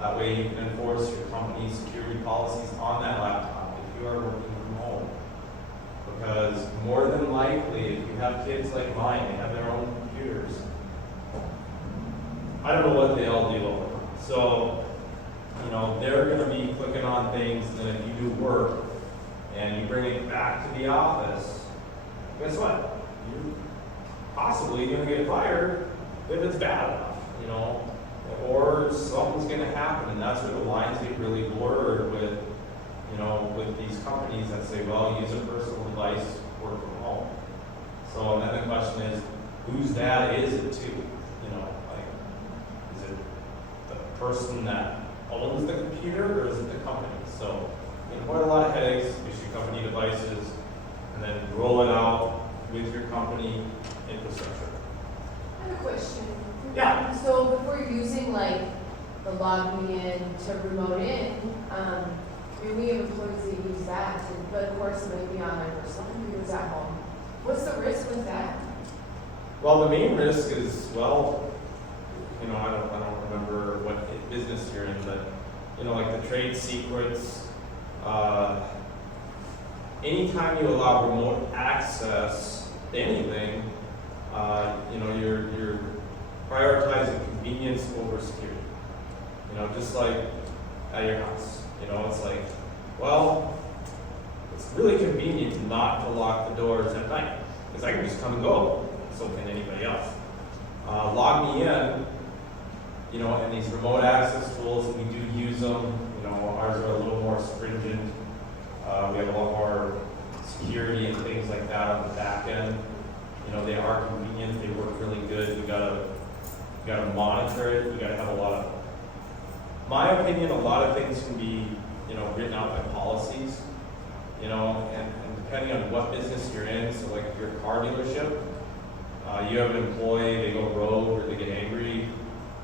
That way you can enforce your company's security policies on that laptop if you are working from home. Because more than likely, if you have kids like mine, they have their own computers. I don't know what they all do. So, they're going to be clicking on things, and if you do work and you bring it back to the office, guess what? You're possibly going to get fired if it's bad enough, or something's going to happen, and that's where the lines get really blurred with, with these companies that say, well, use a personal device, work from home. So then the question is, whose data is it to? Is it the person that owns the computer, or is it the company? So, quite a lot of headaches, issue company devices, and then roll it out with your company infrastructure. I have a question. Yeah. So if we're using like the logging in to remote in, we have employees that use that, but of course it might be on their personal computers at home. What's the risk with that? Well, the main risk is, I don't remember what business you're in, but like the trade secrets. Anytime you allow remote access to anything, you're prioritizing convenience over security. Just like at your house. It's like, it's really convenient not to lock the doors at night, because I can just come and go. So can anybody else. Log me in, and these remote access tools, we do use them. Ours are a little more stringent. We have a lot more security and things like that on the back end. They are convenient. They work really good. You gotta monitor it. You gotta have a lot of opinion, a lot of things can be, you know, written out by policies, you know, and depending on what business you're in, so like if you're a car dealership, you have an employee, they go rogue or they get angry,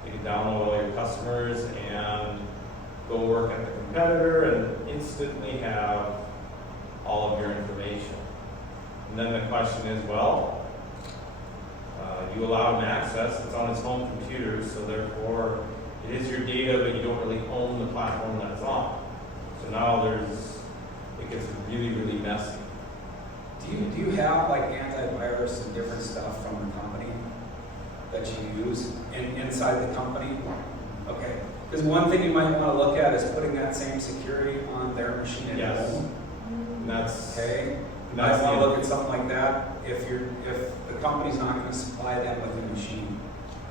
they can download all your customers and go work at the competitor and instantly have all of your information. And then the question is, well, you allow him access, it's on his home computer, so therefore it is your data, but you don't really own the platform that it's on. So now it gets really, really messy. Do you have like antivirus and different stuff from the company that you use inside the company? Okay, because one thing you might want to look at is putting that same security on their machine at Yes. home. And that's, Okay, you that's might want the- to look at something like that if the company's not going to supply them with a machine.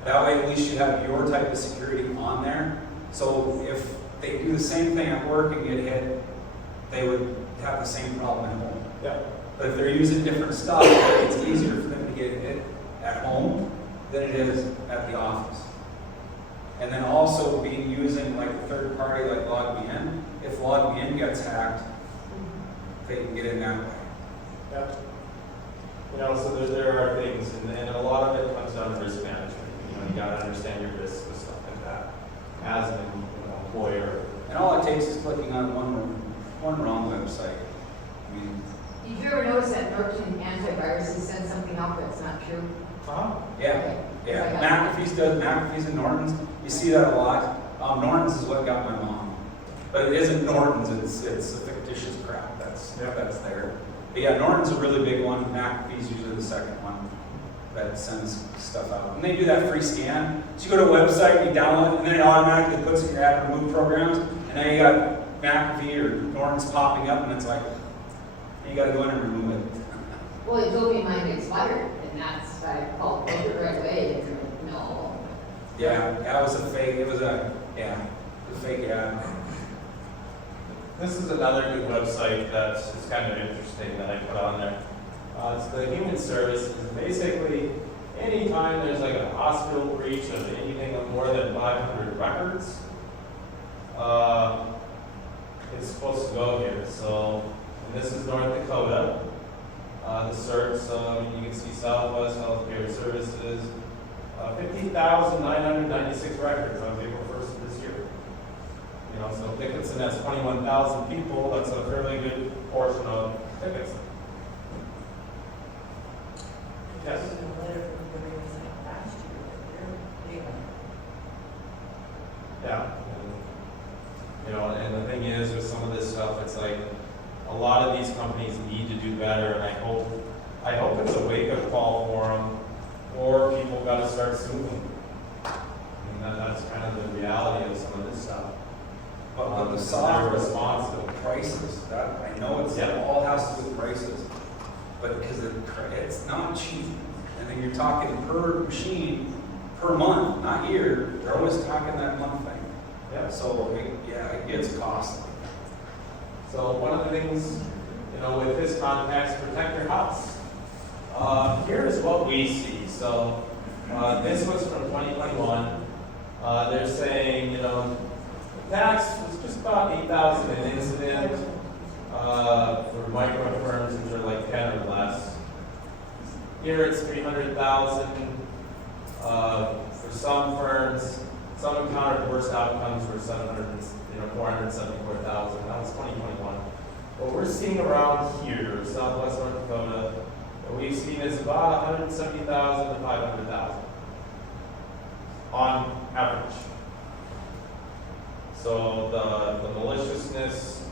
That way at least you have your type of security on there. So if they do the same thing at work and get hit, they would have the same problem at home. yeah. But if they're using different stuff, it's easier for them to get hit at home than it is at the office. And then also being using like a third party like LogMeIn, if LogMeIn gets hacked, they can get in that way. Yeah. You know, so there are things, and a lot of it comes down to risk management. You know, you gotta understand your risks and stuff like that as an employer. And all it takes is clicking on one wrong website. I mean, Did you ever notice that Norton antiviruses send something out that's not true? yeah, yeah. McAfee's and Norton's. You see that a lot. Norton's is what got my mom. But it isn't Norton's, it's a fictitious crap that's there. But yeah, Norton's a really big one. McAfee's usually the second one that sends stuff out. And they do that free scan. So you go to a website, you download it, and then it automatically puts in your add and remove programs. And now you got McAfee or Norton's popping up, and it's like, you got to go in and remove it. Well, it told me mine expired, and that's why I called Berger right away, and they're like, no. Yeah, that was a fake. It was a fake ad. This is another good website that's kind of interesting that I put on there. It's the Human Services. Basically, anytime there's like a hospital breach of anything of more than 500 records, it's supposed to go here. So, and this is North Dakota. The CERT, so you can see Southwest Healthcare Services, 50,996 records on April 1st of this year. You know, so Dickinson has 21,000 people. That's a fairly good portion of Dickinson. Yes? Yeah. And, you know, and the thing is with some of this stuff, it's like a lot of these companies need to do better, and I hope it's a wake-up call for them, or people got to start suing. And that's kind of the reality of some of this stuff. But the Their software response to prices, that I know it's Yeah. all has to do with prices, but because it's not cheap. And then you're talking per machine, per month, not year. They're always talking that month thing. Yeah. So it gets costly. So one of the things, you know, with this context, protect your house. Here's what we see. So this was from 2021. They're saying, you know, tax was just about 8,000 an incident for micro firms, which are like 10 or less. Here it's 300,000 for some firms. Some encountered worse outcomes for 474,000. That was 2021. What we're seeing around here, Southwest North Dakota, what we've seen is about 170,000 to 500,000 on average. So the maliciousness,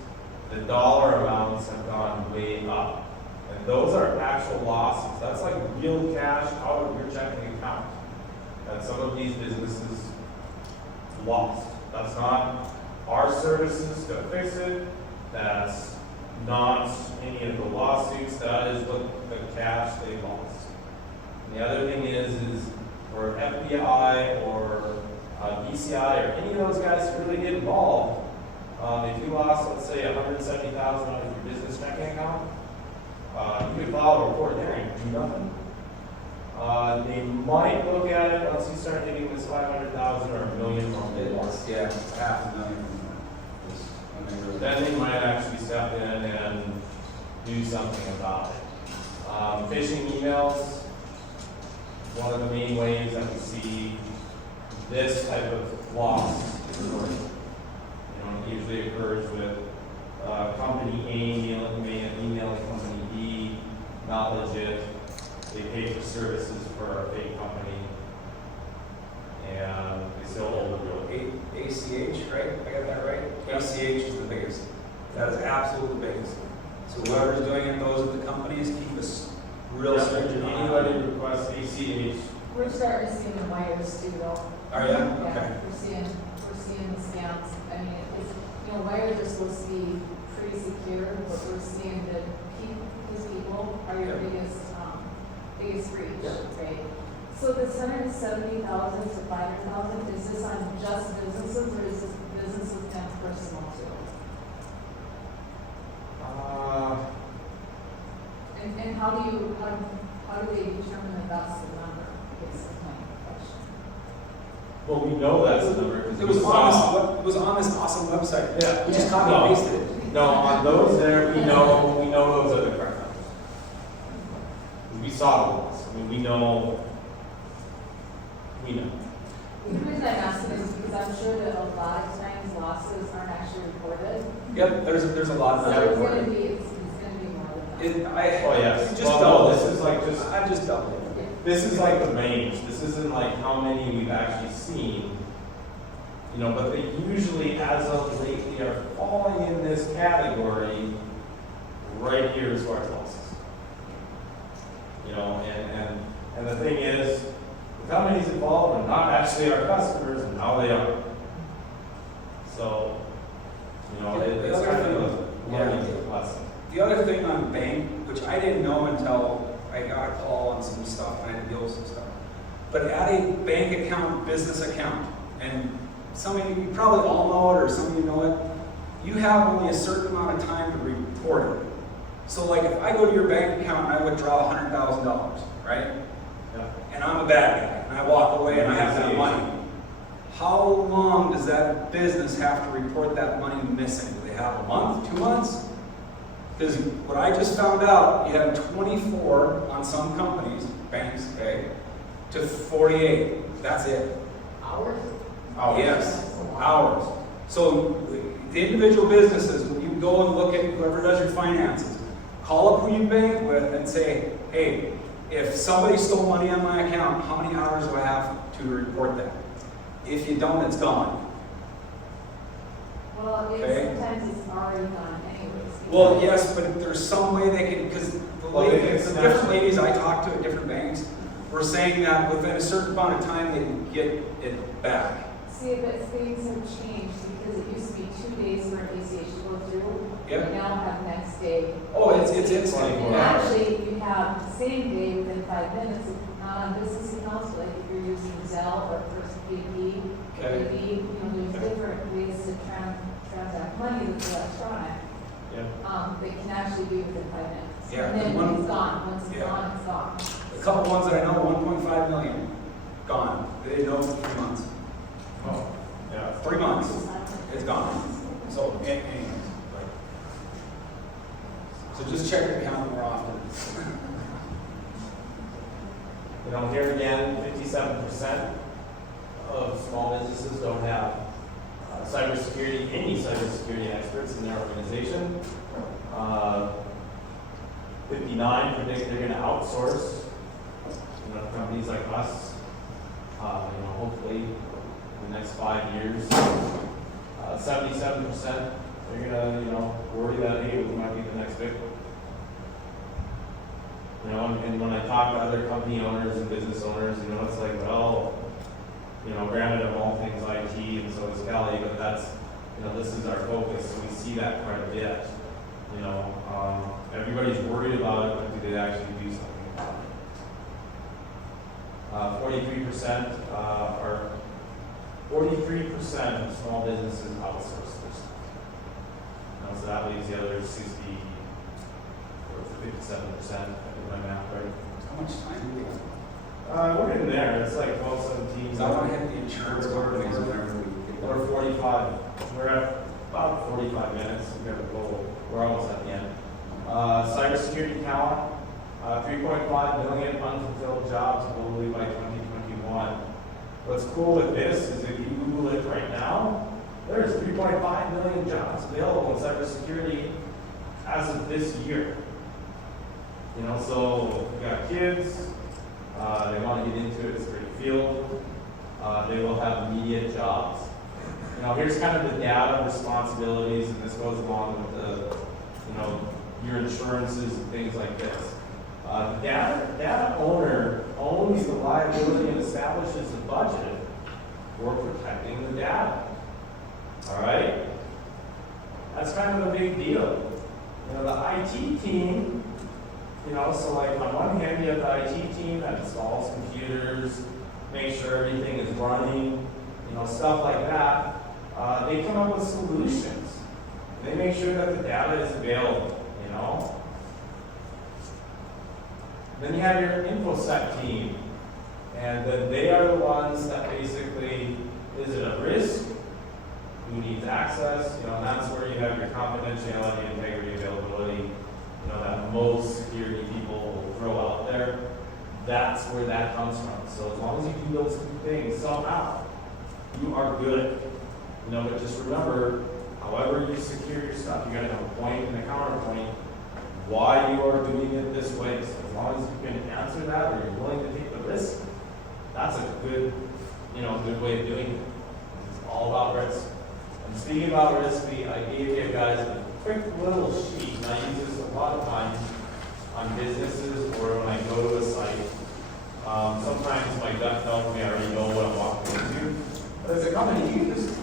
the dollar amounts have gone way up. And those are actual losses. That's like real cash out of your checking account that some of these businesses lost. That's not our services to fix it. That's not any of the lawsuits. That is what the cash they lost. And the other thing is for FBI or DCI or any of those guys to really get involved, if you lost, let's say, 170,000 out of your business checking account, you could file a report there and do nothing. They might look at it once you start hitting this 500,000 or $1 million or more. Yeah, $500,000. Just when they really- Then they might actually step in and do something about it. Phishing emails, one of the main ways that we see this type of loss occur. It usually occurs with company A emailing company B, not legit. They pay for services for a fake company, and they still hold the bill. ACH, right? I got that right? ACH is the biggest. That is absolutely the biggest. So whoever's doing it, those at the companies, keep us real stringent on that. Anybody requests ACH, We're starting to see the wires too, though. Are ya? Yeah, Okay. we're seeing the scams. I mean, it's, wires are supposed to be pretty secure, but we're seeing that these people are your biggest breach, right? So this 170,000 to 500,000, is this on just businesses, or is this businesses and personal too? And how do they determine that that's the number? Is my question. well, we know that's the number because It was on this awesome website. Yeah. We just copy and pasted it. No, on those there, we know those are the correct numbers. We saw those. I mean, we know. The reason I'm asking is because I'm sure that a lot of times losses aren't actually reported. Yep, there's a lot of So that it's reported. gonna be more than that. Oh yes. Just Well, double no, it. this is like just. I just doubled it. This is like the range. This isn't like how many we've actually seen. But they usually, as of lately, are falling in this category right here as far as losses. And the thing is, the companies involved are not actually our customers, and now they are. So, it's kind of a learning lesson. The other thing on bank, which I didn't know until I got a call on some stuff and I had to deal with some stuff. But add a bank account, business account, and some of you probably all know it or some of you know it, you have only a certain amount of time to report it. So like if I go to your bank account and I withdraw $100,000, right? Yeah. And I'm a bad guy and I walk away and I have that money. How long does that business have to report that money missing? Do they have a month, 2 months? Because what I just found out, you have 24 on some companies, banks, okay, to 48. That's it. Hours? Yes, hours. So the individual businesses, when you go and look at whoever does your finances, call up who you bank with and say, hey, if somebody stole money on my account, how many hours do I have to report that? If you don't, it's gone. Well, Okay. sometimes it's already gone anyways. Well, yes, but there's some way they can, because the different ladies I talked to at different banks were saying that within a certain amount of time, they can get it back. See, but things have changed because it used to be 2 days for an ACH to go through. Yep. We now have next day. Oh, it's instant. And actually, you have same day within 5 minutes, not on business accounts, like if you're using Zelle or First BP, Okay. maybe, there's different ways to transact money that's electronic. Yeah. They can actually be within 5 minutes. Yeah, And then one- it's gone, once it's Yeah. gone, it's gone. A couple ones that I know, 1.5 million, gone. They didn't know for 3 months. Oh, yeah. 3 months, it's gone. So, anyways. So just check your account more often. Here again, 57% of small businesses don't have any cybersecurity experts in their organization. 59 predict they're going to outsource. Companies like us, hopefully in the next 5 years. 77% they're going to, worry that, hey, we might be the next big one. And when I talk to other company owners and business owners, it's like, well, granted I'm all things IT and so is Kelly, but that's, this is our focus, so we see that quite a bit. Everybody's worried about it, but do they actually do something about it? 43% are 43% of small businesses outsource their stuff. So that leaves the other 60 or 57%. My math right. How much time do we have? We're in there, it's like 12, 17. So I want to hit the insurance companies whenever we get We're 45, we're at about 45 minutes, we're almost at the end. Cybersecurity talent, 3.5 million unfulfilled jobs globally by 2021. What's cool with this is if you Google it right now, there's 3.5 million jobs available in cybersecurity as of this year. You know, so we got kids, they want to get into it, it's a great field. They will have immediate jobs. You know, here's kind of the data responsibilities, and this goes along with the, you know, your insurances and things like this. The data owner owns the liability and establishes the budget for protecting the data. All right? That's kind of a big deal. You know, the IT team, you know, so like on one hand, you have the IT team that installs computers, make sure everything is running, you know, stuff like that. They come up with solutions. They make sure that the data is available, you know. Then you have your InfoSec team, and then they are the ones that basically, is it a risk? Who needs access? You know, and that's where you have your confidentiality, integrity, availability, you know, that most security people will throw out there. That's where that comes from. So as long as you do those two things somehow, you are good. You know, but just remember, however you secure your stuff, you gotta have a point and a counterpoint why you are doing it this way. So as long as you can answer that, or you're willing to take the risk, that's a good, you know, good way of doing it. It's all about risk. And speaking about risk, I gave you guys a quick little sheet, and I use this a lot of times on businesses or when I go to a site. Sometimes my gut tells me I already know what I'm walking into. But as a company, you just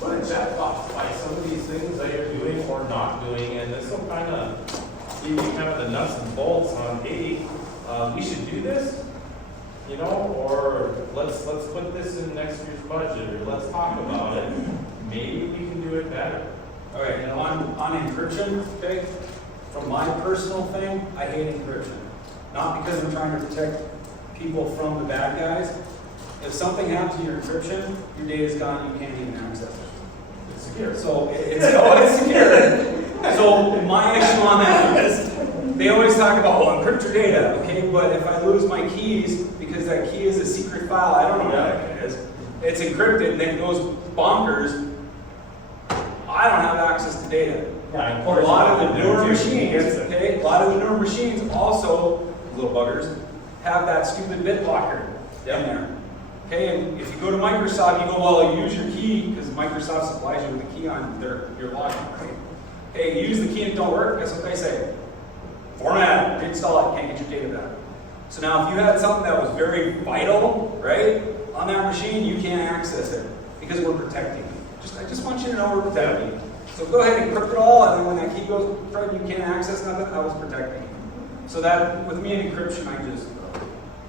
put a checkbox by some of these things that you're doing or not doing, and this will kind of give you kind of the nuts and bolts on, hey, we should do this, you know, or let's put this in next year's budget, or let's talk about it. Maybe we can do it better. All right, and on encryption, okay, from my personal thing, I hate encryption. Not because I'm trying to protect people from the bad guys. If something happens to your encryption, your data's gone, you can't even access it. It's secure. So it's secure. So my issue on that is, they always talk about, oh, encrypt your data, okay, but if I lose my keys, because that key is a secret file, I don't know what that is, it's encrypted and then it goes bonkers, I don't have access to data. Yeah, A lot of the newer machines, okay, a lot of the newer machines also, little buggers, have that stupid bit blocker in there. Okay, and if you go to Microsoft, you go, well, use your key, because Microsoft supplies you with a key on your login, right? Okay, you use the key and it don't work, guess what they say? Format, reinstall it, can't get your data back. So now if you had something that was very vital, right, on that machine, you can't access it, because we're protecting you. I just want you to know we're protecting you. So go ahead and encrypt it all, and then when that key goes, Fred, you can't access nothing, I was protecting you. So that, with me and encryption, I just,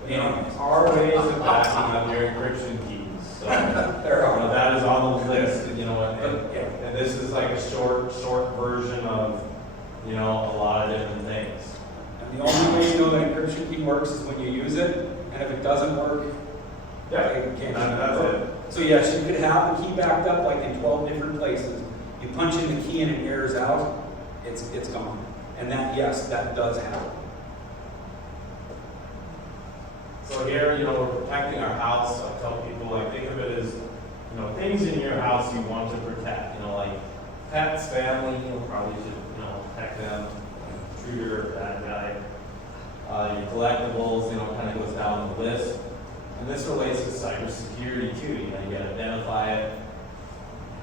you know. Our ways of backing up your encryption keys. So, that is on the list, you know, and this is like a short version of, you know, a lot of different things. And the only way you know that encryption key works is when you use it, and if it doesn't work, you can't. That's it. So yes, you could have the key backed up like in 12 different places. You punch in the key and it errors out, it's gone. And that, yes, that does happen. So here, you know, we're protecting our house. I tell people, like, think of it as, you know, things in your house you want to protect. You know, like pets, family, you know, probably should, you know, protect them. Intruder, bad guy. Your collectibles, you know, kind of goes down the list. And this relates to cybersecurity too. You know, you got to identify it.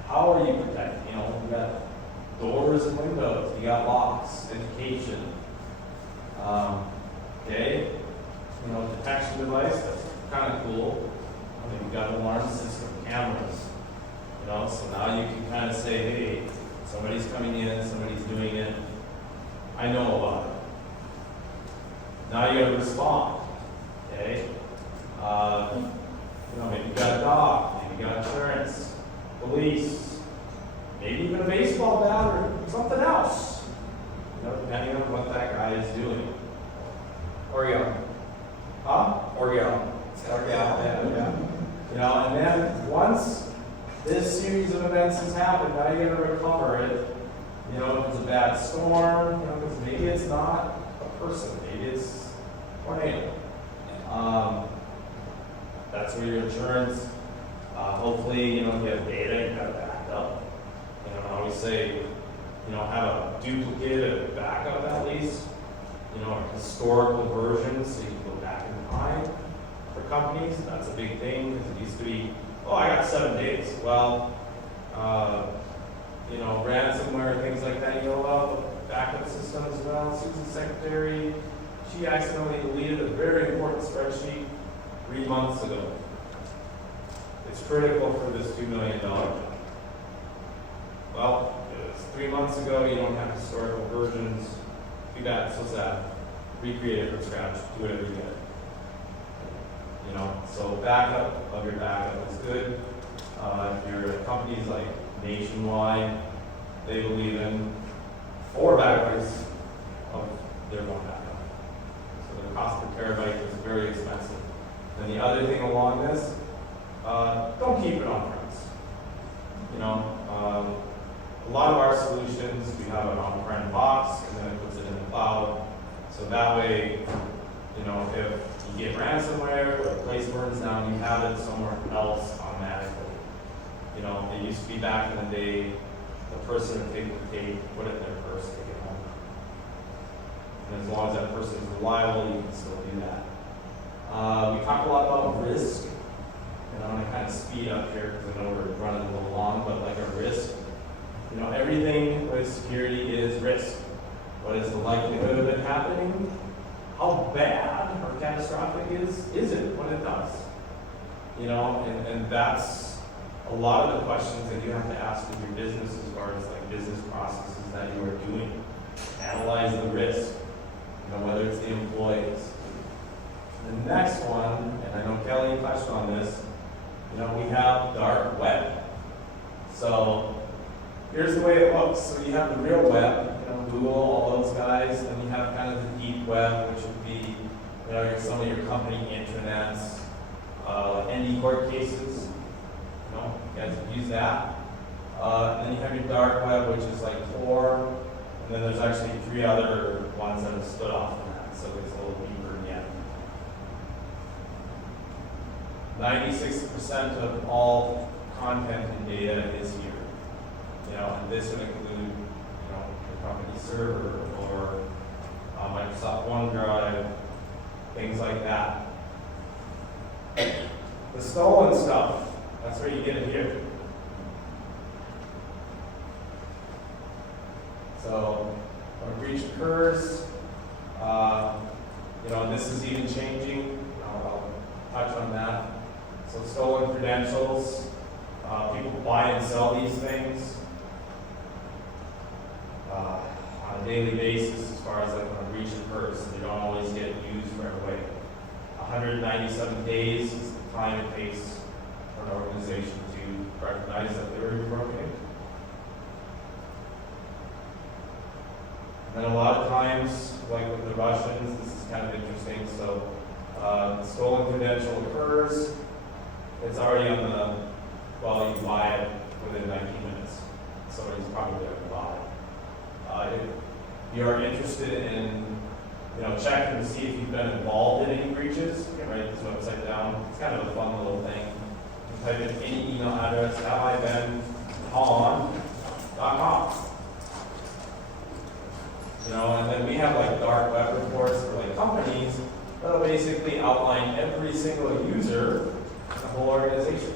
How are you protecting? You know, you got doors and windows. You got locks, education. Okay. You know, detection device, that's kind of cool. I mean, you've got an alarm system, cameras. You know, so now you can kind of say, hey, somebody's coming in, somebody's doing it. I know about it. Now you got to respond. Okay. You know, maybe you got a dog, maybe you got insurance, police, maybe even a baseball bat or something else. You know, depending on what that guy is doing. Or yell. Huh? Or yell. storm, because maybe it's not a person, maybe it's tornado. That's where your insurance, hopefully, if you have data, you have backed up. I always say, have a duplicate, a backup at least, a historical version so you can go back in time for companies. That's a big thing because it used to be, oh, I got 7 days. Well, ransomware, things like that, backup system as well. Susan's secretary, she accidentally deleted a very important spreadsheet 3 months ago. It's critical for this $2 million job. Well, it was 3 months ago, you don't have historical versions. Too bad, so sad. Recreate it from scratch, do whatever you get. So backup of your backup is good. If your company's like Nationwide, they believe in 4 backups of their one backup. So the cost per terabyte is very expensive. And the other thing along this, don't keep it on premise. A lot of our solutions, we have an on-prem box and then it puts it in the cloud. So that way, if you get ransomware or the place burns down, you have it somewhere else automatically. It used to be back in the day, the person would take the tape, put it in their purse, take it home. And as long as that person is reliable, you can still do that. We talk a lot about risk. I'm going to kind of speed up here because I know we're running a little long, but like a risk, everything with security is risk. What is the likelihood of it happening? How bad or catastrophic is it when it does? And that's a lot of the questions that you have to ask with your business as far as like business processes that you are doing. Analyze the risk, whether it's the employees. The next one, and I know Kelly touched on this, we have dark web. So here's the way it looks. So you have the real web, Google, all those guys. Then you have kind of the deep web, which would be, some of your company intranets, like ND court cases. You guys use that. And then you have your dark web, which is like Tor. And then there's actually 3 other ones that have stood off from that. So it's a little deeper again. 96% of all content and data is here. And this would include, your company server or Microsoft OneDrive, things like that. The stolen stuff, that's where you get it here. So when a breach occurs, and this is even changing. I'll touch on that. So stolen credentials, people buy and sell these things on a daily basis as far as like when a breach occurs. So they don't always get used right away. 197 days is the time it takes for an organization to recognize that they were broken into. And then a lot of times, like with the Russians, this is kind of interesting. So stolen credential occurs. It's already on the, well, you can buy it within 19 minutes. Somebody's probably going to buy it. If you're interested in, checking to see if you've been involved in any breaches, you can write this website down. It's kind of a fun little thing. You type in any email address, have I been on.com. And then we have like dark web reports for like companies that'll basically outline every single user in the whole organization.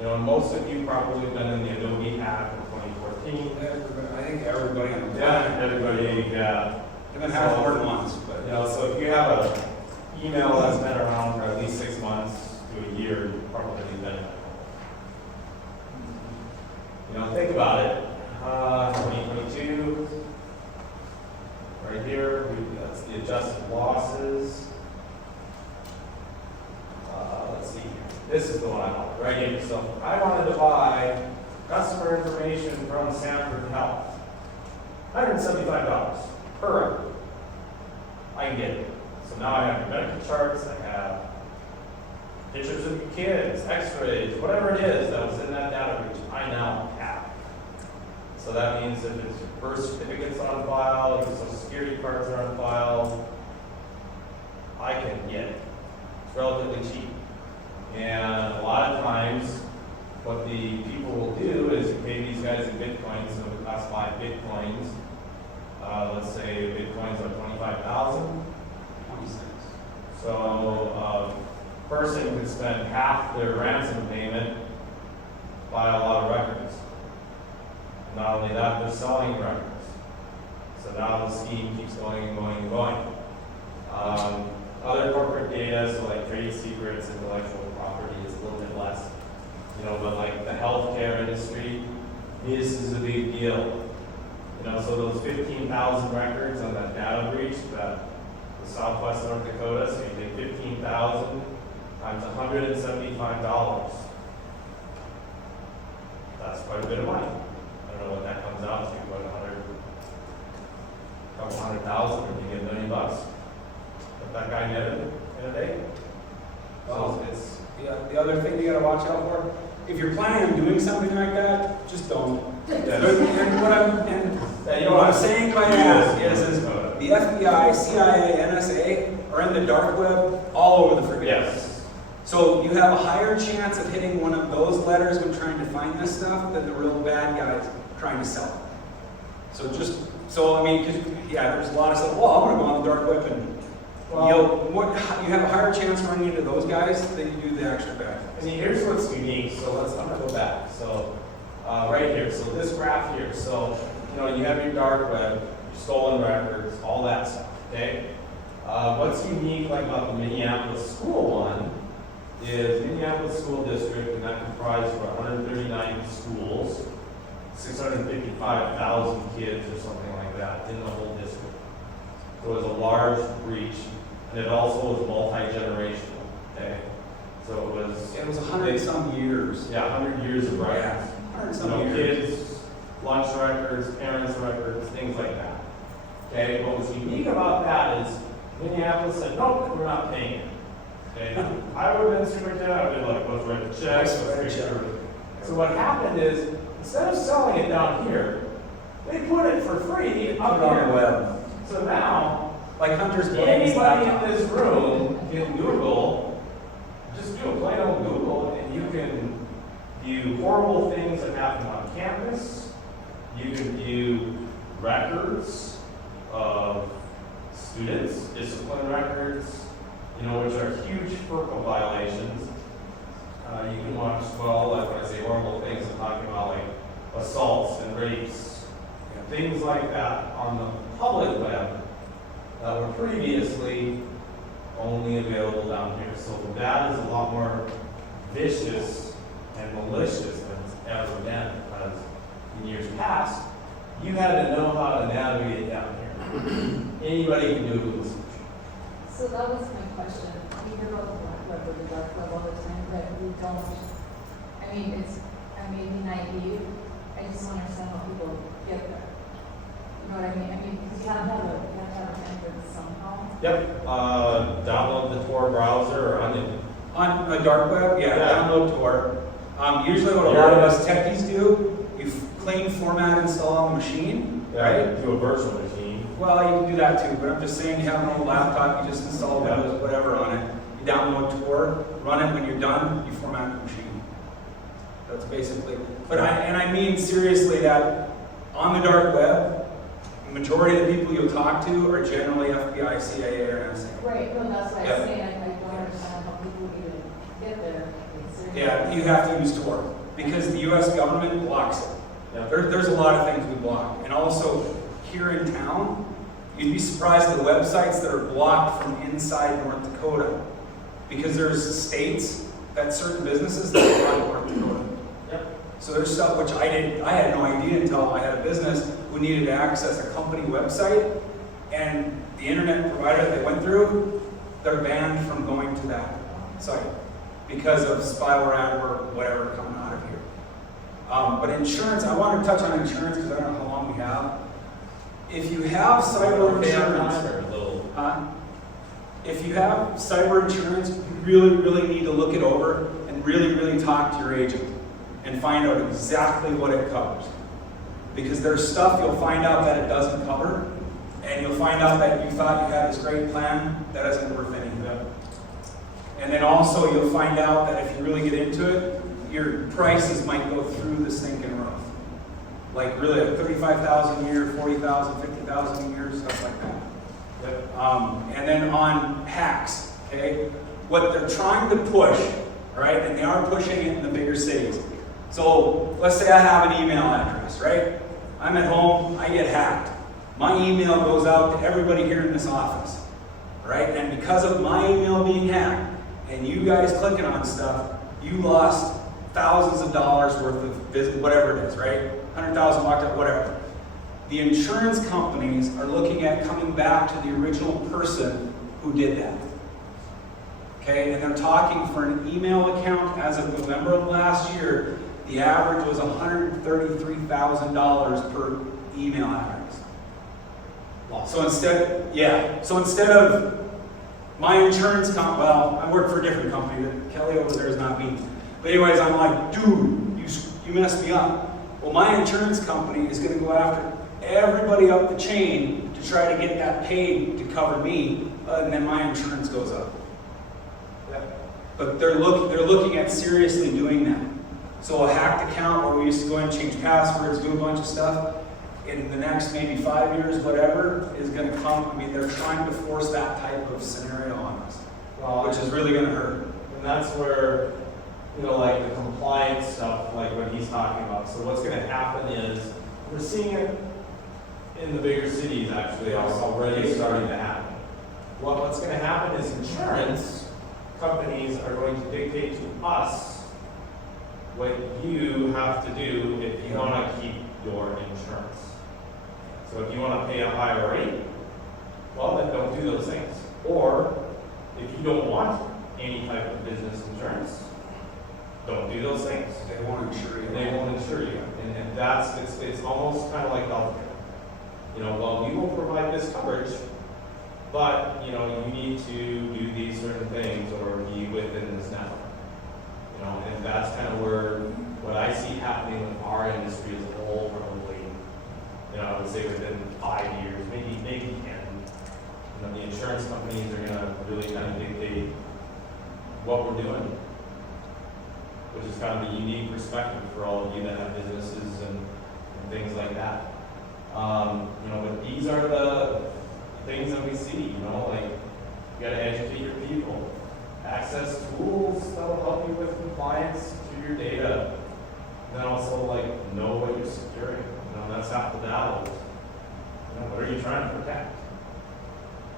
And most of you probably have been in the Adobe hack of 2014. I think everybody on the Yeah, everybody, yeah. And then have more than once, but So if you have an email that's been around for at least 6 months to a year, you've probably been in it. Think about it. 2022, right here, that's the adjusted losses. Let's see here. This is the one I want, right here. So I wanted to buy customer information from Sanford Health. $175 per record. I can get it. So now I have your medical charts, I have pictures of your kids, x-rays, whatever it is that was in that data breach, I now have. So that means if it's your birth certificate's on file, your social security cards are on file, I can get it. It's relatively cheap. And a lot of times, what the people will do is you pay these guys in Bitcoin, so we classify Bitcoins. Let's say Bitcoins are 25,000. 26. So a person could spend half their ransom payment, buy a lot of records. Not only that, they're selling records. So now the scheme keeps going and going and going. Other corporate data, so like trade secrets, intellectual property is a little bit less. You know, but like the healthcare industry, this is a big deal. You know, so those 15,000 records on that data breach, that the Southwest North Dakota, so you take 15,000 times $175. That's quite a bit of money. I don't know what that comes out to, what, a couple $100,000, or maybe $1 million. But that guy netted in a day. So it's The other thing you gotta watch out for, if you're planning on doing something like that, just don't. Yes. And what I'm saying by that is the FBI, CIA, NSA are in the dark web all over the friggin' Yes. place. So you have a higher chance of hitting one of those letters when trying to find this stuff than the real bad guys trying to sell it. So I mean, 'cause, yeah, there's a lot of stuff, well, I'm gonna go on the dark web and you have a higher chance running into those guys than you do the actual bad guys. And here's what's unique. So I'm gonna go back. So right here. So this graph here. So you know you have your dark web, your stolen records, all that stuff. Okay. What's unique like about the Minneapolis school one is Minneapolis School District, and that comprises of 139 schools, 655,000 kids or something like that in the whole district. So it was a large breach, and it also was multi-generational. Okay. So it was 100 some years. Yeah, 100 years of records. 100 You some know, years. kids, lunch records, parents' records, things like that. Okay, what was unique about that is Minneapolis said, nope, we're not paying it. Okay, I would have been superintendent, I would have been like, let's write a check, let's make sure. So what happened is, instead of selling it down here, they put it for free up Put it on the here. web. So now, Like Hunter's anybody in this room can Google, just do a plain old Google, and you can view horrible things that happen on campus. You can view records of students, discipline records, you know, which are huge FERPA violations. You can watch, well, like when I say horrible things, I'm talking about like assaults and rapes, things like that on the public web that were previously only available down here. So that is a lot more vicious and malicious than it's ever been, because in years past, you had to know how to navigate down here. Anybody can do a Google search. So that was my question. We hear about the black web or the dark web all the time, but we don't, I mean, I may be naive, I just don't understand how people get there. You know what I mean? I mean, because you have to have an entrance somehow. Yep. Download the Tor browser or Onion. On the dark web, Yeah. download Tor. Usually what a lot of us techies do, you clean, format, install on the machine, right? Do a virtual machine. Well, you can do that too, but I'm just saying you have an old laptop, you just install Windows, whatever on it. You download Tor, run it, when you're done, you format the machine. That's basically, I mean seriously that on the dark web, the majority of the people you'll talk to are generally FBI, CIA, or NSA. Right, no, that's why Yep. I'm saying, I don't understand how people even get there. Yeah, you have to use Tor, because the US government blocks it. Yeah. There's a lot of things we block. And also, here in town, you'd be surprised at the websites that are blocked from inside North Dakota. Because there's states that certain businesses that are not North Dakota. Yep. So there's stuff which I had no idea until I had a business who needed to access a company website, and the internet provider that they went through, they're banned from going to that site because of spyware, adware, whatever coming out of here. But insurance, I want to touch on insurance because I don't know how long we have. If you have cyber insurance, if you have cyber insurance, you really, really need to look it over and really, really talk to your agent and find out exactly what it covers. Because there's stuff you'll find out that it doesn't cover, and you'll find out that you thought you had this great plan that isn't worth anything. And then also you'll find out that if you really get into it, your prices might go through the stinking roof. Like really, like 35,000 a year, 40,000, 50,000 a year, stuff like that. And then on hacks, okay? What they're trying to push, right? And they are pushing it in the bigger cities. So let's say I have an email address, right? I'm at home, I get hacked. My email goes out to everybody here in this office, right? And because of my email being hacked, and you guys clicking on stuff, you lost thousands of dollars worth of business, whatever it is, right? 100,000 locked up, whatever. The insurance companies are looking at coming back to the original person who did that. Okay, and they're talking for an email account as of November of last year, the average was $133,000 per email address. So instead of my insurance company, well, I work for a different company, that Kelly over there is not me. But anyways, I'm like, dude, you messed me up. Well, my insurance company is going to go after everybody up the chain to try to get that paid to cover me, and then my insurance goes up. But they're looking at seriously doing that. So a hacked account where we used to go and change passwords, do a bunch of stuff, in the next maybe 5 years, whatever, is going to come. I mean, they're trying to force that type of scenario on us, which is really going to hurt. And that's where, you know, like the compliance stuff, like what he's talking about. So what's going to happen is, we're seeing it in the bigger cities actually already starting to happen. What's going to happen is insurance companies are going to dictate to us what you have to do if you want to keep your insurance. So if you want to pay a higher rate, well, then don't do those things. Or if you don't want any type of business insurance, don't do those things. They won't insure you. They won't insure you. And it's almost kind of like healthcare. You know, well, we will provide this coverage, but, you know, you need to do these certain things or be within this network. You know, and that's kind of where what I see happening with our industry as a whole, probably, you know, I would say within 5 years, maybe 10. You know, the insurance companies are going to really kind of dictate what we're doing, which is kind of a unique perspective for all of you that have businesses and things like that. You know, but these are the things that we see, you know, like you got to educate your people, access tools that will help you with compliance to your data, and then also like know what you're securing. You know, that's half the battle. You know, what are you trying to protect?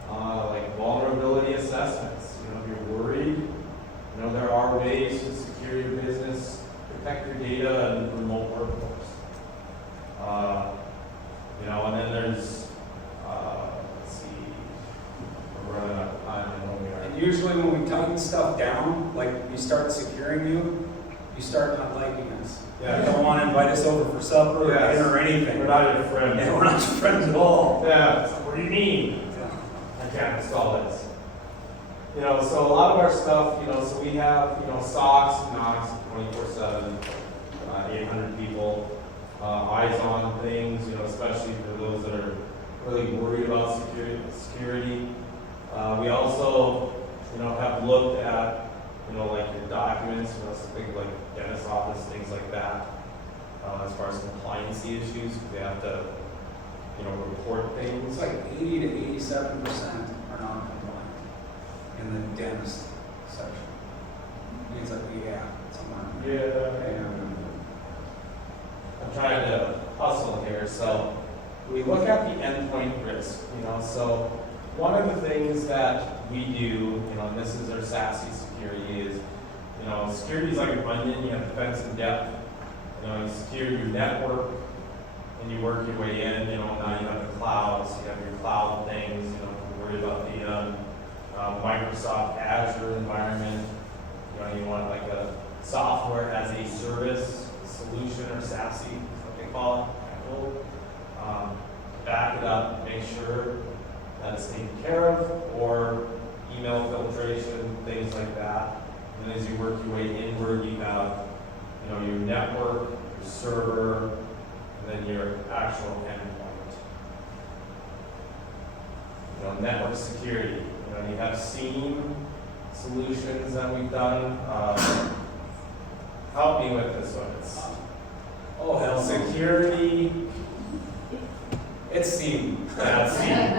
Like vulnerability assessments. You know, if you're worried, you know, there are ways to secure your business, protect your data, and remote workforce. You know, and then there's, let's see, we're running out of time. I know we are. And usually when we tighten stuff down, like you start securing you start not liking us. Yeah. You don't want to invite us over for supper or dinner or anything. We're not your friends. Yeah, we're not your friends at all. Yeah. So what do you mean? I can't install this. You know, so a lot of our stuff, you know, so we have, you know, SOCs, NOCs, 24/7, 800 people, eyes on things, you know, especially for those that are really worried about security. We also, you know, have looked at, you know, like your documents, you know, something like dentist office, things like that, as far as compliancy issues, they have to, you know, report things. It's like 80 to 87% are non-compliant in the dentist section. It's like, somewhere. Yeah. I'm trying to hustle here. So we look at the endpoint risk, you know, so one of the things that we do, you know, and this is our SASE security is, you know, security is like an onion, you have defense and depth. You know, you secure your network and you work your way in, you know, now you have the clouds, you have your cloud things, you know, you worry about the Microsoft Azure environment. You know, you want like a software as a service solution or SASE, is what they call it. Back it up, make sure that it's taken care of, or email filtration, things like that. And as you work your way inward, you have, you know, your network, your server, and then your actual endpoint. You know, network security. You know, you have SIEM solutions that we've done. Help me with this one. It's Oh, hell no. security. It's SIEM. That's SIEM.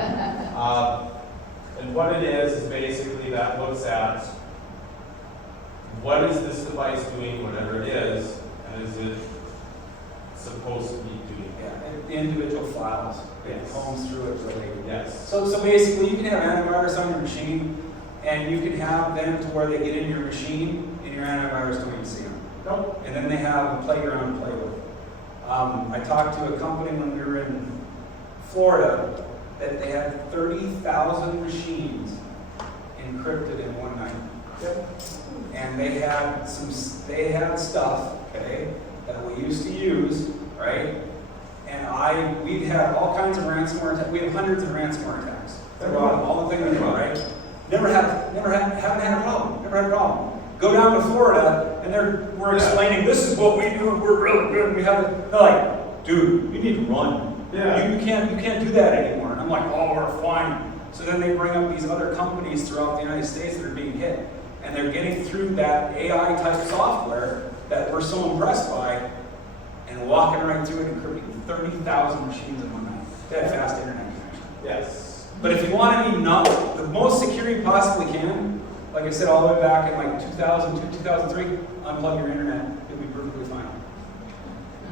And what it is basically that looks at what is this device doing, whatever it is, and is it supposed to be doing? Yeah, the individual files. It Yes. combs through it really. Yes. So basically, you can have antivirus on your machine, and you can have them to where they get into your machine, and your antivirus don't even see them. Nope. And then they have a playground to play with. I talked to a company when we were in Florida that they had 30,000 machines encrypted in one night. And they had stuff, okay, that we used to use, right? And we've had all kinds of ransomware attacks. We have hundreds of ransomware attacks throughout all the things we do, right? Haven't had a problem. Never had a problem. Go down to Florida, and we're explaining, this is what we do, and we're really good, and we have it. They're like, dude, you need to run. Yeah. You can't do that anymore. And I'm like, oh, we're fine. So then they bring up these other companies throughout the United States that are being hit. And they're getting through that AI type software that we're so impressed by and walking right through it, encrypting 30,000 machines in one night. That fast internet connection. Yes. But if you want to be the most secure you possibly can, like I said, all the way back in like 2002, 2003, unplug your internet. You'll be perfectly fine.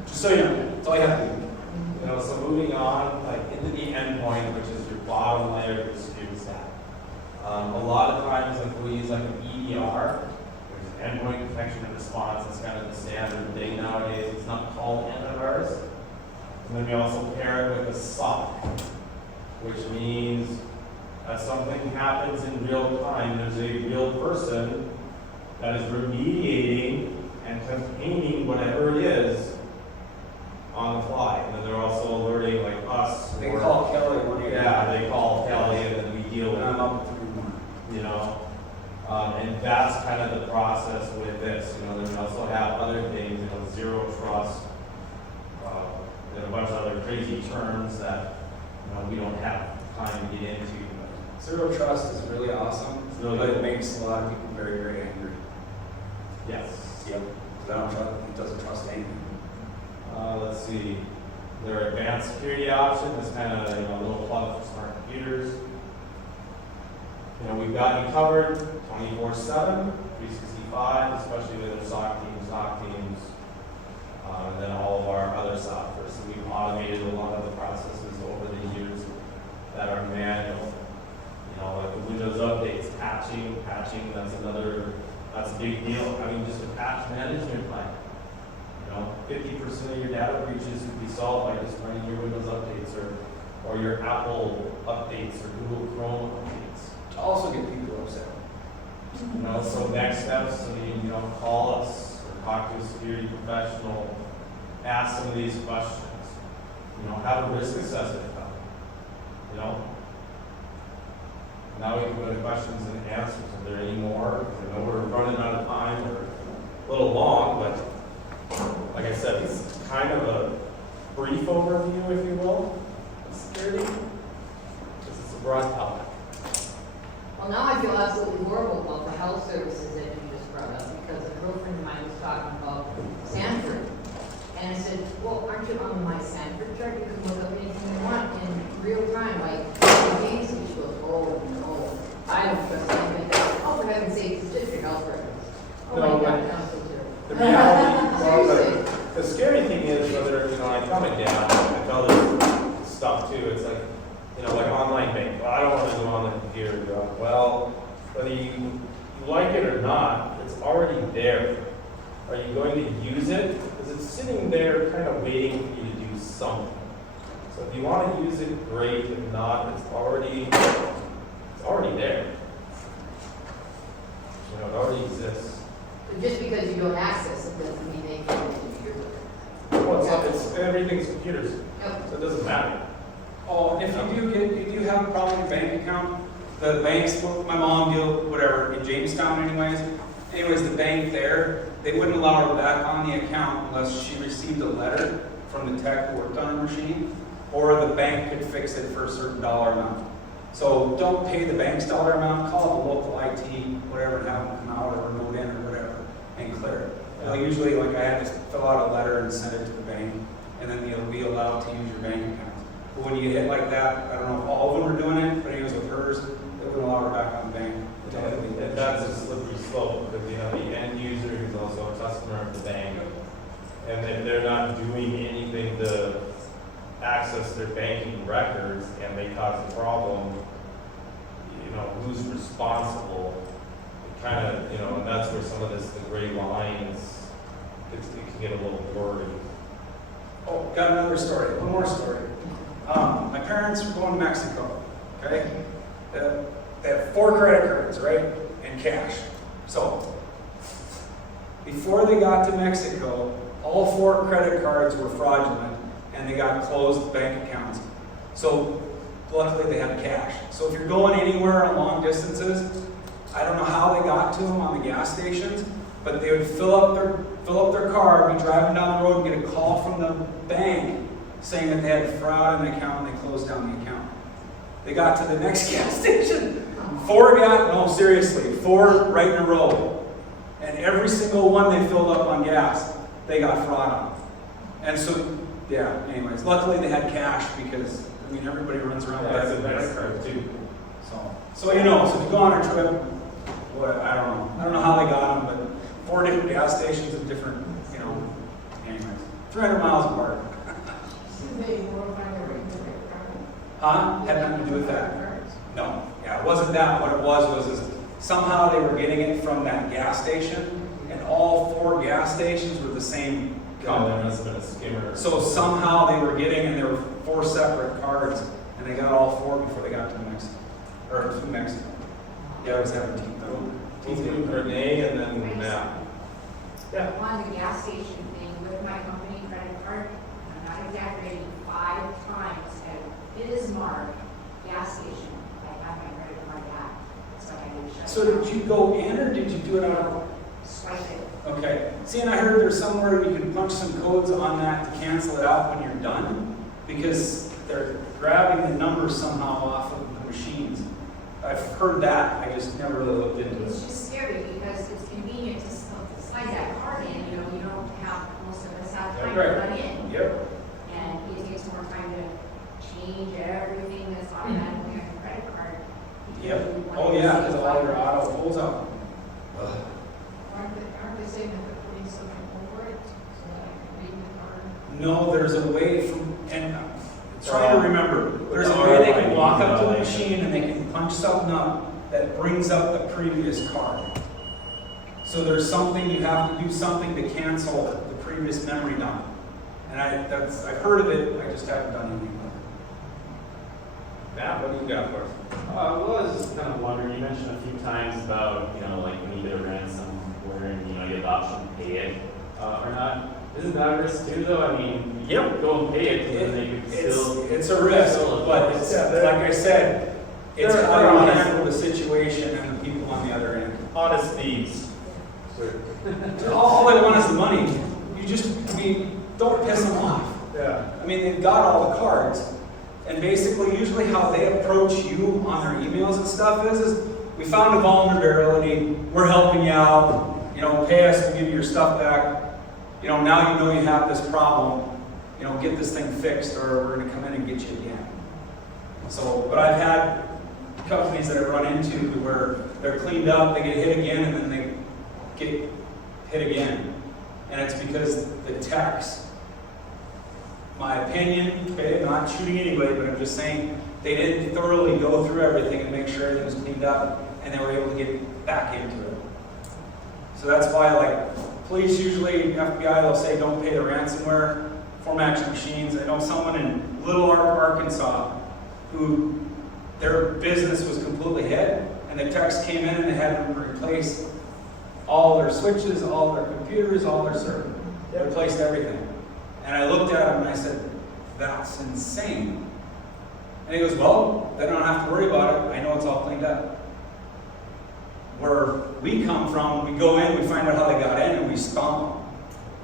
Just so you know, that's all you have to do. You know, so moving on, like into the endpoint, which is your bottom layer of your security stack. A lot of times, like we use like an EDR, which is endpoint detection and response. It's kind of the standard thing nowadays. It's not called antivirus. And then we also pair it with a SOC, which means as something happens in real time, there's a real person that is remediating and containing whatever it is on the fly. And then they're also alerting like us. They call Kelly when you Yeah, they call Kelly and then we deal with and I'm it, up to 3 more. you know. And that's kind of the process with this. You know, then we also have other things, you know, zero trust, and a bunch of other crazy terms that, you know, we don't have time to get into. Zero trust is really awesome, It's really but it cool. makes a lot of people very, very angry. Yes. Yep. It doesn't trust anything. Let's see. Their advanced security option is kind of, you know, a little plug for smart computers. You know, we've got you covered 24/7, 365, especially with our SOC teams, and then all of our other software. So we've automated a lot of the processes over the years that are manual. You know, like the Windows updates, patching, that's a big deal. I mean, just a patch management plan. You know, 50% of your data breaches could be solved by just running your Windows updates or your Apple updates or Google Chrome updates. To also get people upset. You know, so next steps, I mean, you know, call us or talk to a security professional, ask some of these questions. You know, have a risk assessment done. You know? Now we can go to questions and answers. Are there any more? I know we're running out of time or a little long, but like I said, it's kind of a brief overview, if you will, of security. Because it's a broad topic. Well, now I feel absolutely horrible about the health services that you just brought up, because a girlfriend of mine was talking about Sanford. And I said, well, aren't you on my Sanford chart? You can look up anything you want in real time, like James. She goes, oh, no, I don't trust anything. Oh, for heaven's sake, it's just your health records. Oh No, my but God, I'm so terrible. The reality, well, Seriously. the scary thing is whether, you know, I tell my dad, I tell this stuff too, it's like, you know, like online banking. Well, I don't want to go on the computer. Well, whether you like it or not, it's already there. Are you going to use it? Because it's sitting there kind of waiting for you to do something. So if you want to use it, great. If not, it's already there. You know, it already exists. Just because you don't access it doesn't mean they can do your work. Well, it's everything's computers, Yep. so it doesn't matter. Oh, if you do have a problem with your bank account, the banks, my mom deal, whatever, in Jamestown anyways, the bank there, they wouldn't allow her back on the account unless she received a letter from the tech who worked on the machine, or the bank could fix it for a certain dollar amount. So don't pay the bank's dollar amount, call up the local IT, whatever, and have them come out or remote in or whatever, and clear it. They'll usually, like I had to fill out a letter and send it to the bank, and then you'll be allowed to use your bank account. But when you get hit like that, I don't know if all of them were doing it, but he was with hers, they wouldn't allow her back on the bank. And that's a slippery slope, because the end user is also a customer of the bank. And if they're not doing anything to access their banking records and they cause a problem, who's responsible? It kind of, and that's where some of the gray lines, it can get a little blurry. Oh, got another story, one more story. My parents were going to Mexico, okay? They had 4 credit cards, right? And cash. So, before they got to Mexico, all 4 credit cards were fraudulent and they got closed bank accounts. So, luckily they had cash. So if you're going anywhere on long distances, I don't know how they got to them on the gas stations, but they would fill up their car, be driving down the road and get a call from the bank saying that they had fraud in the account and they closed down the account. They got to the next gas station. 4 right in a row. And every single one they filled up on gas, they got fraud on. And so, yeah, anyways, luckily they had cash because, everybody runs around with That's a that nice credit card card. too. So if you go on a trip, I don't know. I don't know how they got them, but 4 different gas stations at different, anyways, 300 miles apart. Had nothing to do with that. No, yeah, it wasn't that. What it was somehow they were getting it from that gas station, and all 4 gas stations were the same There company. must have been a skimmer. So somehow they were getting, and there were 4 separate cards, and they got all 4 before they got to Mexico, or to Mexico. Yeah, it was 17. Renee and then Matt. Yeah. On the gas station thing with my company credit card, I'm not exaggerating, 5 times at Bismarck gas station, I had my credit card at. So I had to shut So it down. did you go in, or did you do it out? Swipe it. Okay. See, and I heard there's somewhere you can punch some codes on that to cancel it out when you're done, because they're grabbing the numbers somehow off of the machines. I've heard that. I just never really looked into It's it. just scary because it's convenient to slide that card in, you don't have, most of us have time to Right. run in. Yep. And it takes more time to change everything that's automatically on your credit card. Yep. Oh yeah, because all your auto pulls out. Aren't they saying that the police will come over it, so that I can read the card? No, there's a way from, and I'm trying to remember, there's a way they can walk up to the machine and they can punch something up that brings up the previous card. So there's something, you have to do something to cancel the previous memory dump. And I've heard of it, I just haven't done anything with it. Matt, what do you got for us? Well, I was just kind of wondering, you mentioned a few times about, like when you get a ransomware and, you have the option to pay it or not. Isn't that a risk too, though? You Yep. go and pay it, and then they could still... It's a risk, but it's, like I said, it's They're how you honest. handle the situation and the people on the other end. Honest thieves. All they want is the money. Don't piss them off. Yeah. They've got all the cards. And basically, usually how they approach you on their emails and stuff is we found a vulnerability, we're helping you out, pay us, we'll give you your stuff back. Now you have this problem, get this thing fixed or we're gonna come in and get you again. So, but I've had companies that I've run into where they're cleaned up, they get hit again, and then they get hit again. And it's because the techs, my opinion, okay, I'm not shooting anybody, but I'm just saying they didn't thoroughly go through everything and make sure everything was cleaned up, and they were able to get back into it. So that's why, police usually, FBI, they'll say don't pay the ransomware, format your machines. I know someone in Little Rock, Arkansas, who their business was completely hit, and the techs came in and they had to replace all their switches, all their computers, all their servers. They replaced everything. And I looked at him and I said, that's insane. And he goes, well, then I don't have to worry about it. I know it's all cleaned up. Where we come from, we go in, we find out how they got in, and we stomp them.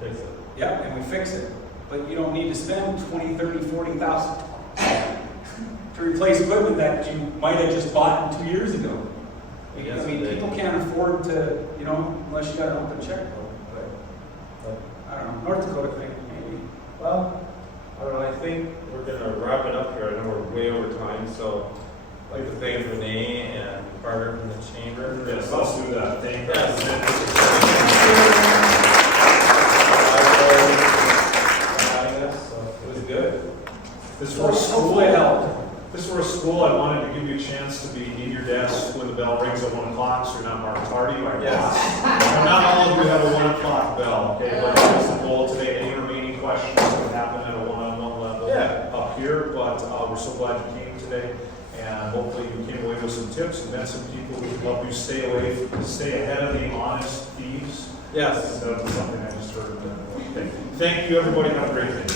Fix it. Yep, and we fix it. but you don't need to spend 20, 30, 40,000 to replace equipment that you might have just bought 2 years ago. I mean, people can't afford to, you know, unless you got an open checkbook, but I don't know, North Dakota thing, maybe. Well, I don't know, I think we're gonna wrap it up here. I know we're way over time, so I'd like to thank Renee and Berger from the chamber. Yes, let's do that. Thank you. So it was good. This is where Hopefully it helped. This is where school, I wanted to give you a chance to be in your desk when the bell rings at 1 o'clock, so you're not marked tardy by Yes. class. Not all of you have a 1 o'clock bell, okay, but that's the goal today. Any remaining questions that happen at a one-on-one level up here, but we're so glad you came today. And hopefully you came away with some tips and met some people who can help you stay ahead of the honest thieves. Yes. That was something I just heard. Thank you, everybody. Have a great day.